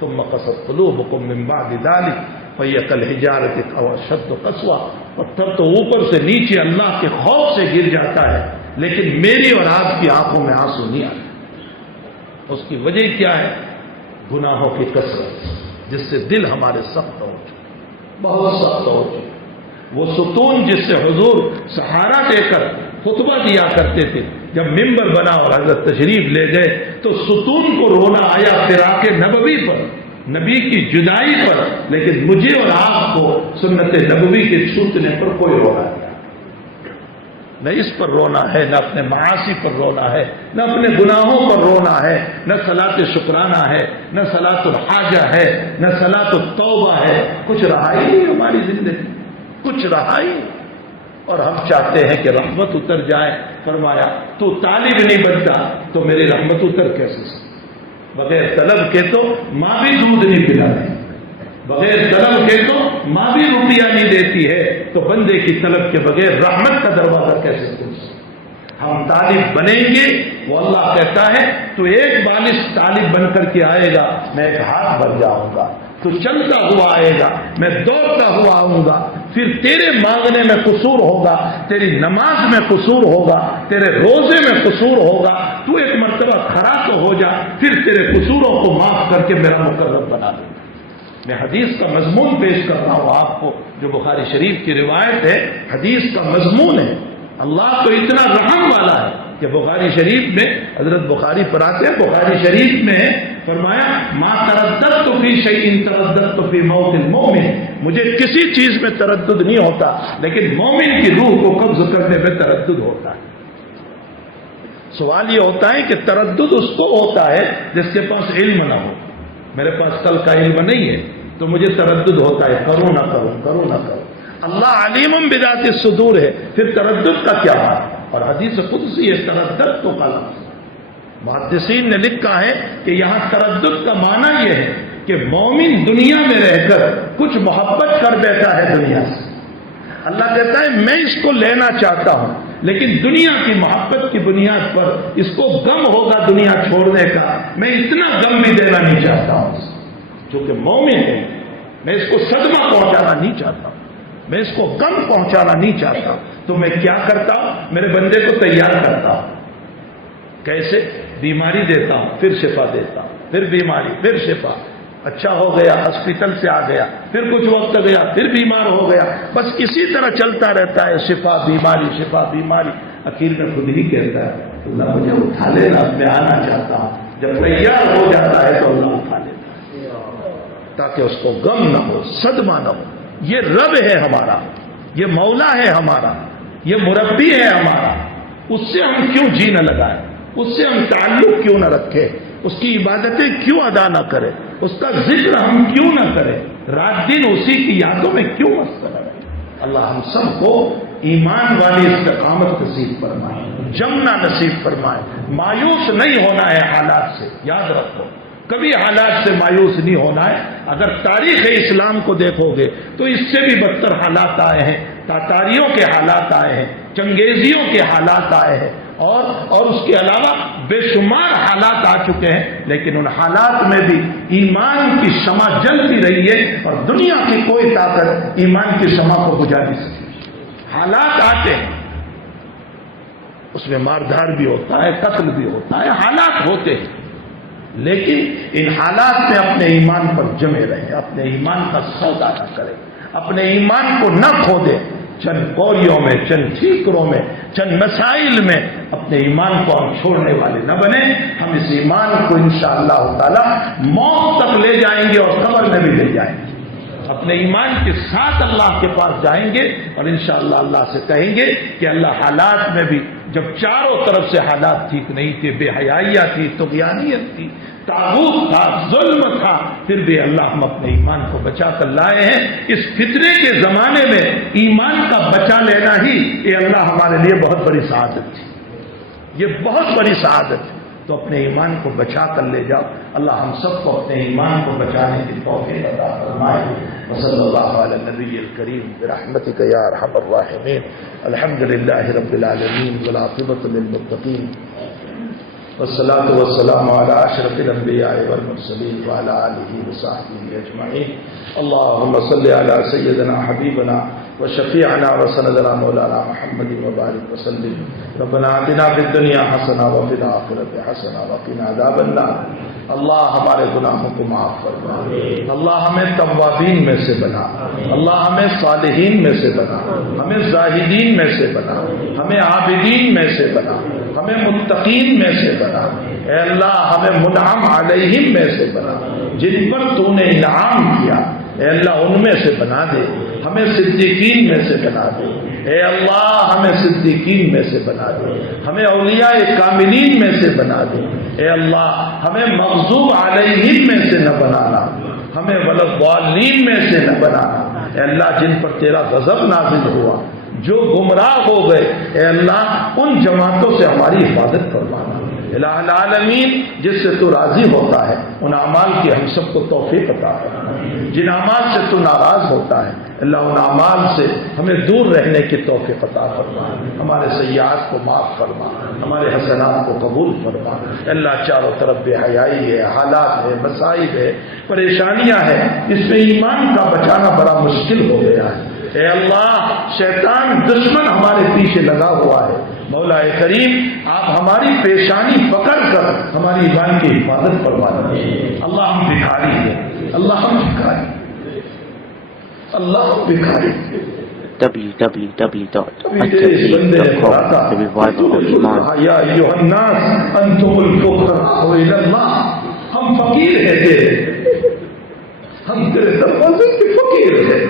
ثم قست قلوبکم من بعد ذلک فہی کالحجارۃ او اشد قسوہ۔ پتھر تو اوپر سے نیچے اللہ کے خوف سے گر جاتا ہے، لیکن میری اور آپ کی آنکھوں میں آنسو نہیں آتے۔ اس کی وجہ کیا ہے؟ گناہوں کی کثرت، جس سے دل ہمارے سخت ہو چکے، بہت سخت ہو چکے۔ وہ ستون جس سے حضور سہارا دے کر خطبہ دیا کرتے تھے، جب ممبر بنا اور حضرت تشریف لے گئے تو ستون کو رونا آیا فراق نبوی پر، نبی کی جدائی پر، لیکن مجھے اور آپ کو سنت نبوی کے چھوٹنے پر کوئی رونا نہیں۔ نہ اس پر رونا ہے، نہ اپنے معاصی پر رونا ہے، نہ اپنے گناہوں پر رونا ہے، نہ صلاۃ شکرانہ ہے، نہ صلاۃ الحاجہ ہے، نہ صلاۃ التوبہ ہے۔ کچھ رہا ہی نہیں ہماری زندگی، کچھ رہا ہی۔ اور ہم چاہتے ہیں کہ رحمت اتر جائے۔ فرمایا تو طالب نہیں بنتا تو میری رحمت اتر کیسے سکتی؟ بغیر طلب کے تو ماں بھی دودھ نہیں پلاتی، بغیر طلب کے تو ماں بھی روٹیاں نہیں دیتی ہے، تو بندے کی طلب کے بغیر رحمت کا دروازہ کیسے کھل سکتا؟ ہم طالب بنیں گے، وہ اللہ کہتا ہے تو ایک بالش طالب بن کر کے آئے گا، میں ایک ہاتھ بن جاؤں گا، تو چلتا ہوا آئے گا، میں دوڑتا ہوا آؤں گا، پھر تیرے مانگنے میں قصور ہوگا، تیری نماز میں قصور ہوگا، تیرے روزے میں قصور ہوگا، تو ایک مرتبہ کھڑا تو ہو جا، پھر تیرے قصوروں کو معاف کر کے میرا مقرب بنا دے۔ میں حدیث کا مضمون پیش کر رہا ہوں آپ کو، جو بخاری شریف کی روایت ہے، حدیث کا مضمون ہے۔ اللہ تو اتنا رحم والا ہے کہ بخاری شریف میں حضرت بخاری پڑھاتے ہیں، بخاری شریف میں فرمایا ما ترددت فی شیء ترددت فی موت المؤمن، مجھے کسی چیز میں تردد نہیں ہوتا، لیکن مومن کی روح کو قبض کرنے میں تردد ہوتا ہے۔ سوال یہ ہوتا ہے کہ تردد اس کو ہوتا ہے جس کے پاس علم نہ ہو۔ میرے پاس کل کا علم نہیں ہے تو مجھے تردد ہوتا ہے، کروں نہ کروں، کروں نہ کروں۔ اللہ علیم بذات الصدور ہے، پھر تردد کا کیا ہے؟ اور حدیث قدسی ہے تردد تو قلب، محدثین نے لکھا ہے کہ یہاں تردد کا معنی یہ ہے کہ مومن دنیا میں رہ کر کچھ محبت کر دیتا ہے دنیا سے. اللہ کہتا ہے میں اس کو لینا چاہتا ہوں لیکن دنیا کی محبت کی بنیاد پر اس کو غم ہوگا دنیا چھوڑنے کا، میں اتنا غم بھی دینا نہیں چاہتا ہوں. چونکہ مومن ہے میں اس کو صدمہ پہنچانا نہیں چاہتا ہوں، میں اس کو غم پہنچانا نہیں چاہتا ہوں. تو میں کیا کرتا ہوں؟ میرے بندے کو تیار کرتا ہوں. کیسے؟ بیماری دیتا ہوں، پھر شفا دیتا ہوں، پھر بیماری، پھر شفا. اچھا ہو گیا، ہاسپٹل سے آ گیا، پھر کچھ وقت گیا، پھر بیمار ہو گیا. بس اسی طرح چلتا رہتا ہے، شفا بیماری، شفا بیماری. اخیر میں خود ہی کہتا ہے اللہ مجھے اٹھا لینا، میں آنا چاہتا ہوں. جب تیار ہو جاتا ہے تو اللہ اٹھا لیتا ہے تاکہ اس کو غم نہ ہو، صدمہ نہ ہو. یہ رب ہے ہمارا، یہ مولا ہے ہمارا، یہ مربی ہے ہمارا. اس سے ہم کیوں جی نہ لگائیں؟ اس سے ہم تعلق کیوں نہ رکھیں؟ اس کی عبادتیں کیوں ادا نہ کریں؟ اس کا ذکر ہم کیوں نہ کریں؟ رات دن اسی کی یادوں میں کیوں مست رہیں؟ اللہ ہم سب کو ایمان والی استقامت نصیب فرمائے، جمنا نصیب فرمائے. مایوس نہیں ہونا ہے حالات سے، یاد رکھو کبھی حالات سے مایوس نہیں ہونا ہے. اگر تاریخ اسلام کو دیکھو گے تو اس سے بھی بدتر حالات آئے ہیں. تاتاریوں کے حالات آئے ہیں، چنگیزیوں کے حالات آئے ہیں، اور اس کے علاوہ بے شمار حالات آ چکے ہیں. لیکن ان حالات میں بھی ایمان کی شمع جلتی رہی ہے اور دنیا کی کوئی طاقت ایمان کی شمع کو بجھا نہیں سکتی. حالات آتے ہیں، اس میں ماردھار بھی ہوتا ہے، قتل بھی ہوتا ہے، حالات ہوتے ہیں. لیکن ان حالات میں اپنے ایمان پر جمے رہیں، اپنے ایمان کا سودا نہ کریں، اپنے ایمان کو نہ کھو دیں. چند کوریوں میں، چند ٹھیکروں میں، چند مسائل میں اپنے ایمان کو ہم چھوڑنے والے نہ بنیں. ہم اس ایمان کو انشاءاللہ تعالی موت تک لے جائیں گے اور قبر میں بھی لے جائیں گے. اپنے ایمان کے ساتھ اللہ کے پاس جائیں گے اور انشاءاللہ اللہ سے کہیں گے کہ اللہ حالات میں بھی، جب چاروں طرف سے حالات ٹھیک نہیں تھے، بے حیائیاں تھی، طغیانیت تھی، طاغوت تھا، ظلم تھا، پھر بھی اللہ ہم اپنے ایمان کو بچا کر لائے ہیں. اس فتنے کے زمانے میں ایمان کا بچا لینا ہی یہ اللہ ہمارے لیے بہت بڑی سعادت تھی، یہ بہت بڑی سعادت ہے. تو اپنے ایمان کو بچا کر لے جاؤ. اللہ ہم سب کو اپنے ایمان کو بچانے کی توفیق عطا فرمائے. وصلی اللہ علی النبی الکریم برحمتک یا ارحم الراحمین. الحمد للہ رب العالمین والعاقبۃ للمتقین والصلاۃ والسلام علی اشرف الانبیاء والمرسلین وعلی آلہ وصحبہ اجمعین. اللهم صل علی سیدنا حبیبنا وشفیعنا وسندنا مولانا محمد وبارک وسلم. ربنا آتنا فی الدنیا حسنہ وفی الآخرۃ حسنہ وقنا عذاب النار. اللہ ہمارے گناہوں کو معاف فرما. اللہ ہمیں توابین میں سے بنا. اللہ ہمیں صالحین میں سے بنا. ہمیں زاہدین میں سے بنا. ہمیں عابدین میں سے بنا. ہمیں متقین میں سے بنا. اے اللہ ہمیں منعم علیہم میں سے بنا. جن پر تو نے انعام کیا اے اللہ ان میں سے بنا دے. ہمیں صدیقین میں سے بنا دے. اے اللہ ہمیں صدیقین میں سے بنا دے. ہمیں اولیاء کاملین میں سے بنا دے. اے اللہ ہمیں مغضوب علیہم میں سے نہ بنانا، ہمیں والضالین میں سے نہ بنانا. اے اللہ جن پر تیرا غضب نازل ہوا، جو گمراہ ہو گئے، اے اللہ ان جماعتوں سے ہماری حفاظت فرمانا. الہ العالمین جس سے تو راضی ہوتا ہے ان اعمال کی ہم سب کو توفیق عطا فرما. جن اعمال سے تو ناراض ہوتا ہے اللہ ان اعمال سے ہمیں دور رہنے کی توفیق عطا فرما. ہمارے سیئات کو معاف فرما، ہمارے حسنات کو قبول فرما. اللہ چاروں طرف بے حیائی ہے، حالات ہے، مصائب ہے، پریشانیاں ہیں، اس میں ایمان کا بچانا بڑا مشکل ہو گیا ہے. اے اللہ شیطان دشمن ہمارے پیچھے لگا ہوا ہے. مولا کریم آپ ہماری پیشانی پکڑ کر ہماری ایمان کی حفاظت فرما دیں. اللہ ہم بھکاری ہیں، اللہ ہم بھکاری، اللہ ہم بھکاری. یا ایھا الناس انتم الفقراء الی اللہ. ہم فقیر ہیں، ہم تیرے دروازے کے فقیر ہیں.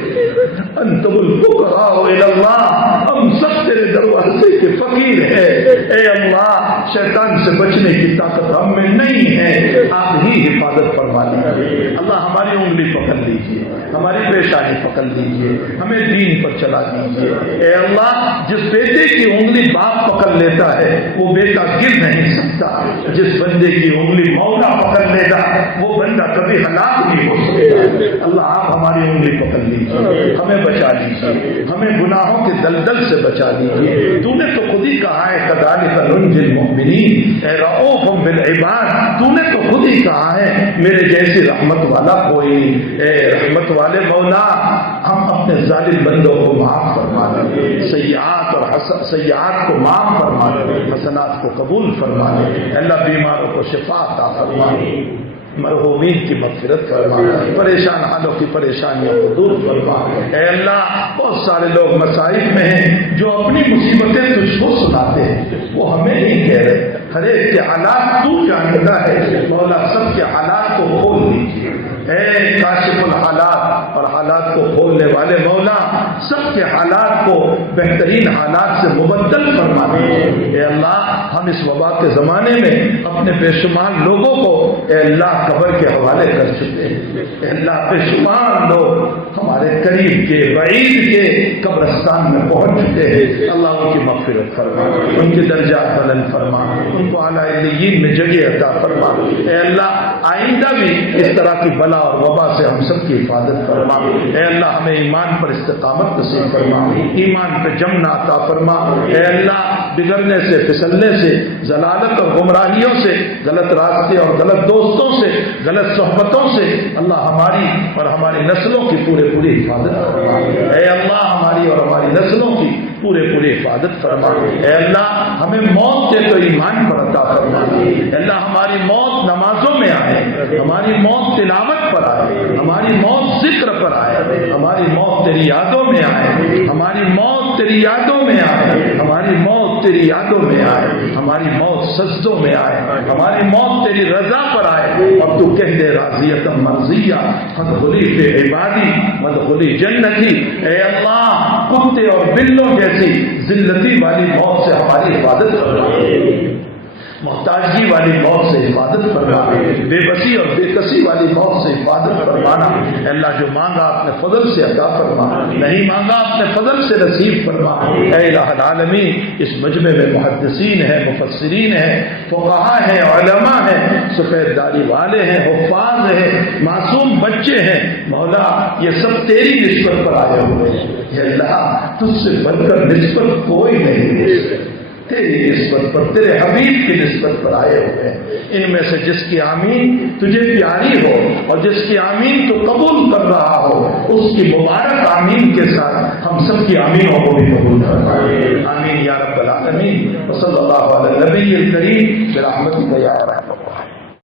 انتم الفقراء الی اللہ، ہم سب تیرے دروازے کے فقیر ہیں. اے اللہ شیطان سے بچنے کی طاقت ہم میں نہیں ہے، آپ ہی حفاظت فرما لیجیے۔ اللہ ہماری انگلی پکڑ لیجیے، ہماری پیشانی پکڑ لیجیے، ہمیں دین پر چلا دیجیے۔ اے اللہ، جس بیٹے کی انگلی باپ پکڑ لیتا ہے وہ بیٹا گر نہیں سکتا، جس بندے کی انگلی مولا پکڑ لے گا وہ بندہ کبھی ہلاک نہیں ہو سکتا۔ اللہ آپ ہماری انگلی پکڑ لیجیے، ہمیں بچا لیجیے، ہمیں گناہوں کے دلدل سے بچا لیجیے۔ تو نے تو خود ہی کہا ہے کذالک ننجی المؤمنین، اے رؤوف بالعباد، تو نے تو خود ہی کہا ہے میرے جیسی رحمت والا کوئی نہیں۔ اے رحمت والے مولا، ہم اپنے ظالم بندوں کو معاف فرما دیں، سیئات کو معاف فرما دیں، حسنات کو قبول فرما دیں۔ اللہ بیماروں کو شفا عطا فرما دیں، مرحومین کی مغفرت فرما، پریشان حالوں کی پریشانیوں کو دور فرما۔ اے اللہ، بہت سارے لوگ مصائب میں ہیں جو اپنی مصیبتیں تجھ کو سناتے ہیں، وہ ہمیں نہیں کہہ رہے۔ ہر ایک کے حالات تو جانتا ہے، مولا سب کے حالات کو کھول دیجیے۔ اے کاشف الحالات اور حالات کو کھولنے والے مولا، سب کے حالات کو بہترین حالات سے مبدل فرما دیجیے۔ اے اللہ، ہم اس وبا کے زمانے میں اپنے بے شمار لوگوں کو اے اللہ قبر کے حوالے کر چکے ہیں۔ اے اللہ، بے شمار لوگ ہمارے قریب کے بعید کے قبرستان میں پہنچ چکے ہیں۔ اللہ ان کی مغفرت فرما، ان کے درجات بلند فرما، ان کو اعلیٰ علیین میں جگہ عطا فرما۔ اے اللہ، آئندہ بھی اس طرح کی بلا اور وبا سے ہم سب کی حفاظت فرما۔ اے اللہ، ہمیں ایمان پر استقامت نصیب فرما، ایمان پہ جمنا عطا فرما۔ اے اللہ، بگڑنے سے، پھسلنے سے، ضلالت اور گمراہیوں سے، غلط راستے اور غلط دوستوں سے، غلط صحبتوں سے اللہ ہماری اور ہماری نسلوں کی پوری حفاظت فرما۔ اے اللہ، ہماری اور ہماری نسلوں کی پوری حفاظت فرما۔ اے اللہ، ہمیں موت دے تو ایمان پر عطا فرما۔ اے اللہ، ہماری موت نمازوں میں آئے، ہماری موت تلاوت پر آئے، ہماری موت ذکر پر آئے، ہماری موت تیری یادوں میں آئے، ہماری موت تیری یادوں میں آئے، ہماری موت تیری یادوں میں آئے، ہماری موت سجدوں میں آئے، ہماری موت تیری رضا پر آئے۔ اور تو کہہ دے راضیۃ مرضیہ فادخلی فی عبادی وادخلی جنتی۔ اے اللہ، کتے اور بلوں جیسی ذلتی والی موت سے ہماری حفاظت فرما، محتاجی والی موت سے حفاظت فرما، بے بسی اور بے کسی والی موت سے حفاظت فرمانا۔ اللہ، جو مانگا اپنے فضل سے عطا فرما، نہیں مانگا اپنے فضل سے نصیب فرما۔ اے الہ العالمین، اس مجمع میں محدثین ہیں، مفسرین ہیں، فقہاء ہیں، علماء ہیں، سفید داڑھی والے ہیں، حفاظ ہیں، معصوم بچے ہیں، مولا یہ سب تیری نسبت پر آئے ہوئے ہیں۔ اے اللہ، تجھ سے بڑھ کر نسبت کوئی نہیں ہے، تیری نسبت پر، تیرے حبیب کی نسبت پر آئے ہوئے ہیں۔ ان میں سے جس کی آمین تجھے پیاری ہو اور جس کی آمین تو قبول کر رہا ہو، اس کی مبارک آمین کے ساتھ ہم سب کی آمینوں کو بھی قبول کرنا۔ آمین یا رب العالمین۔ وصلی اللہ علی النبی الکریم برحمتک یا ارحم۔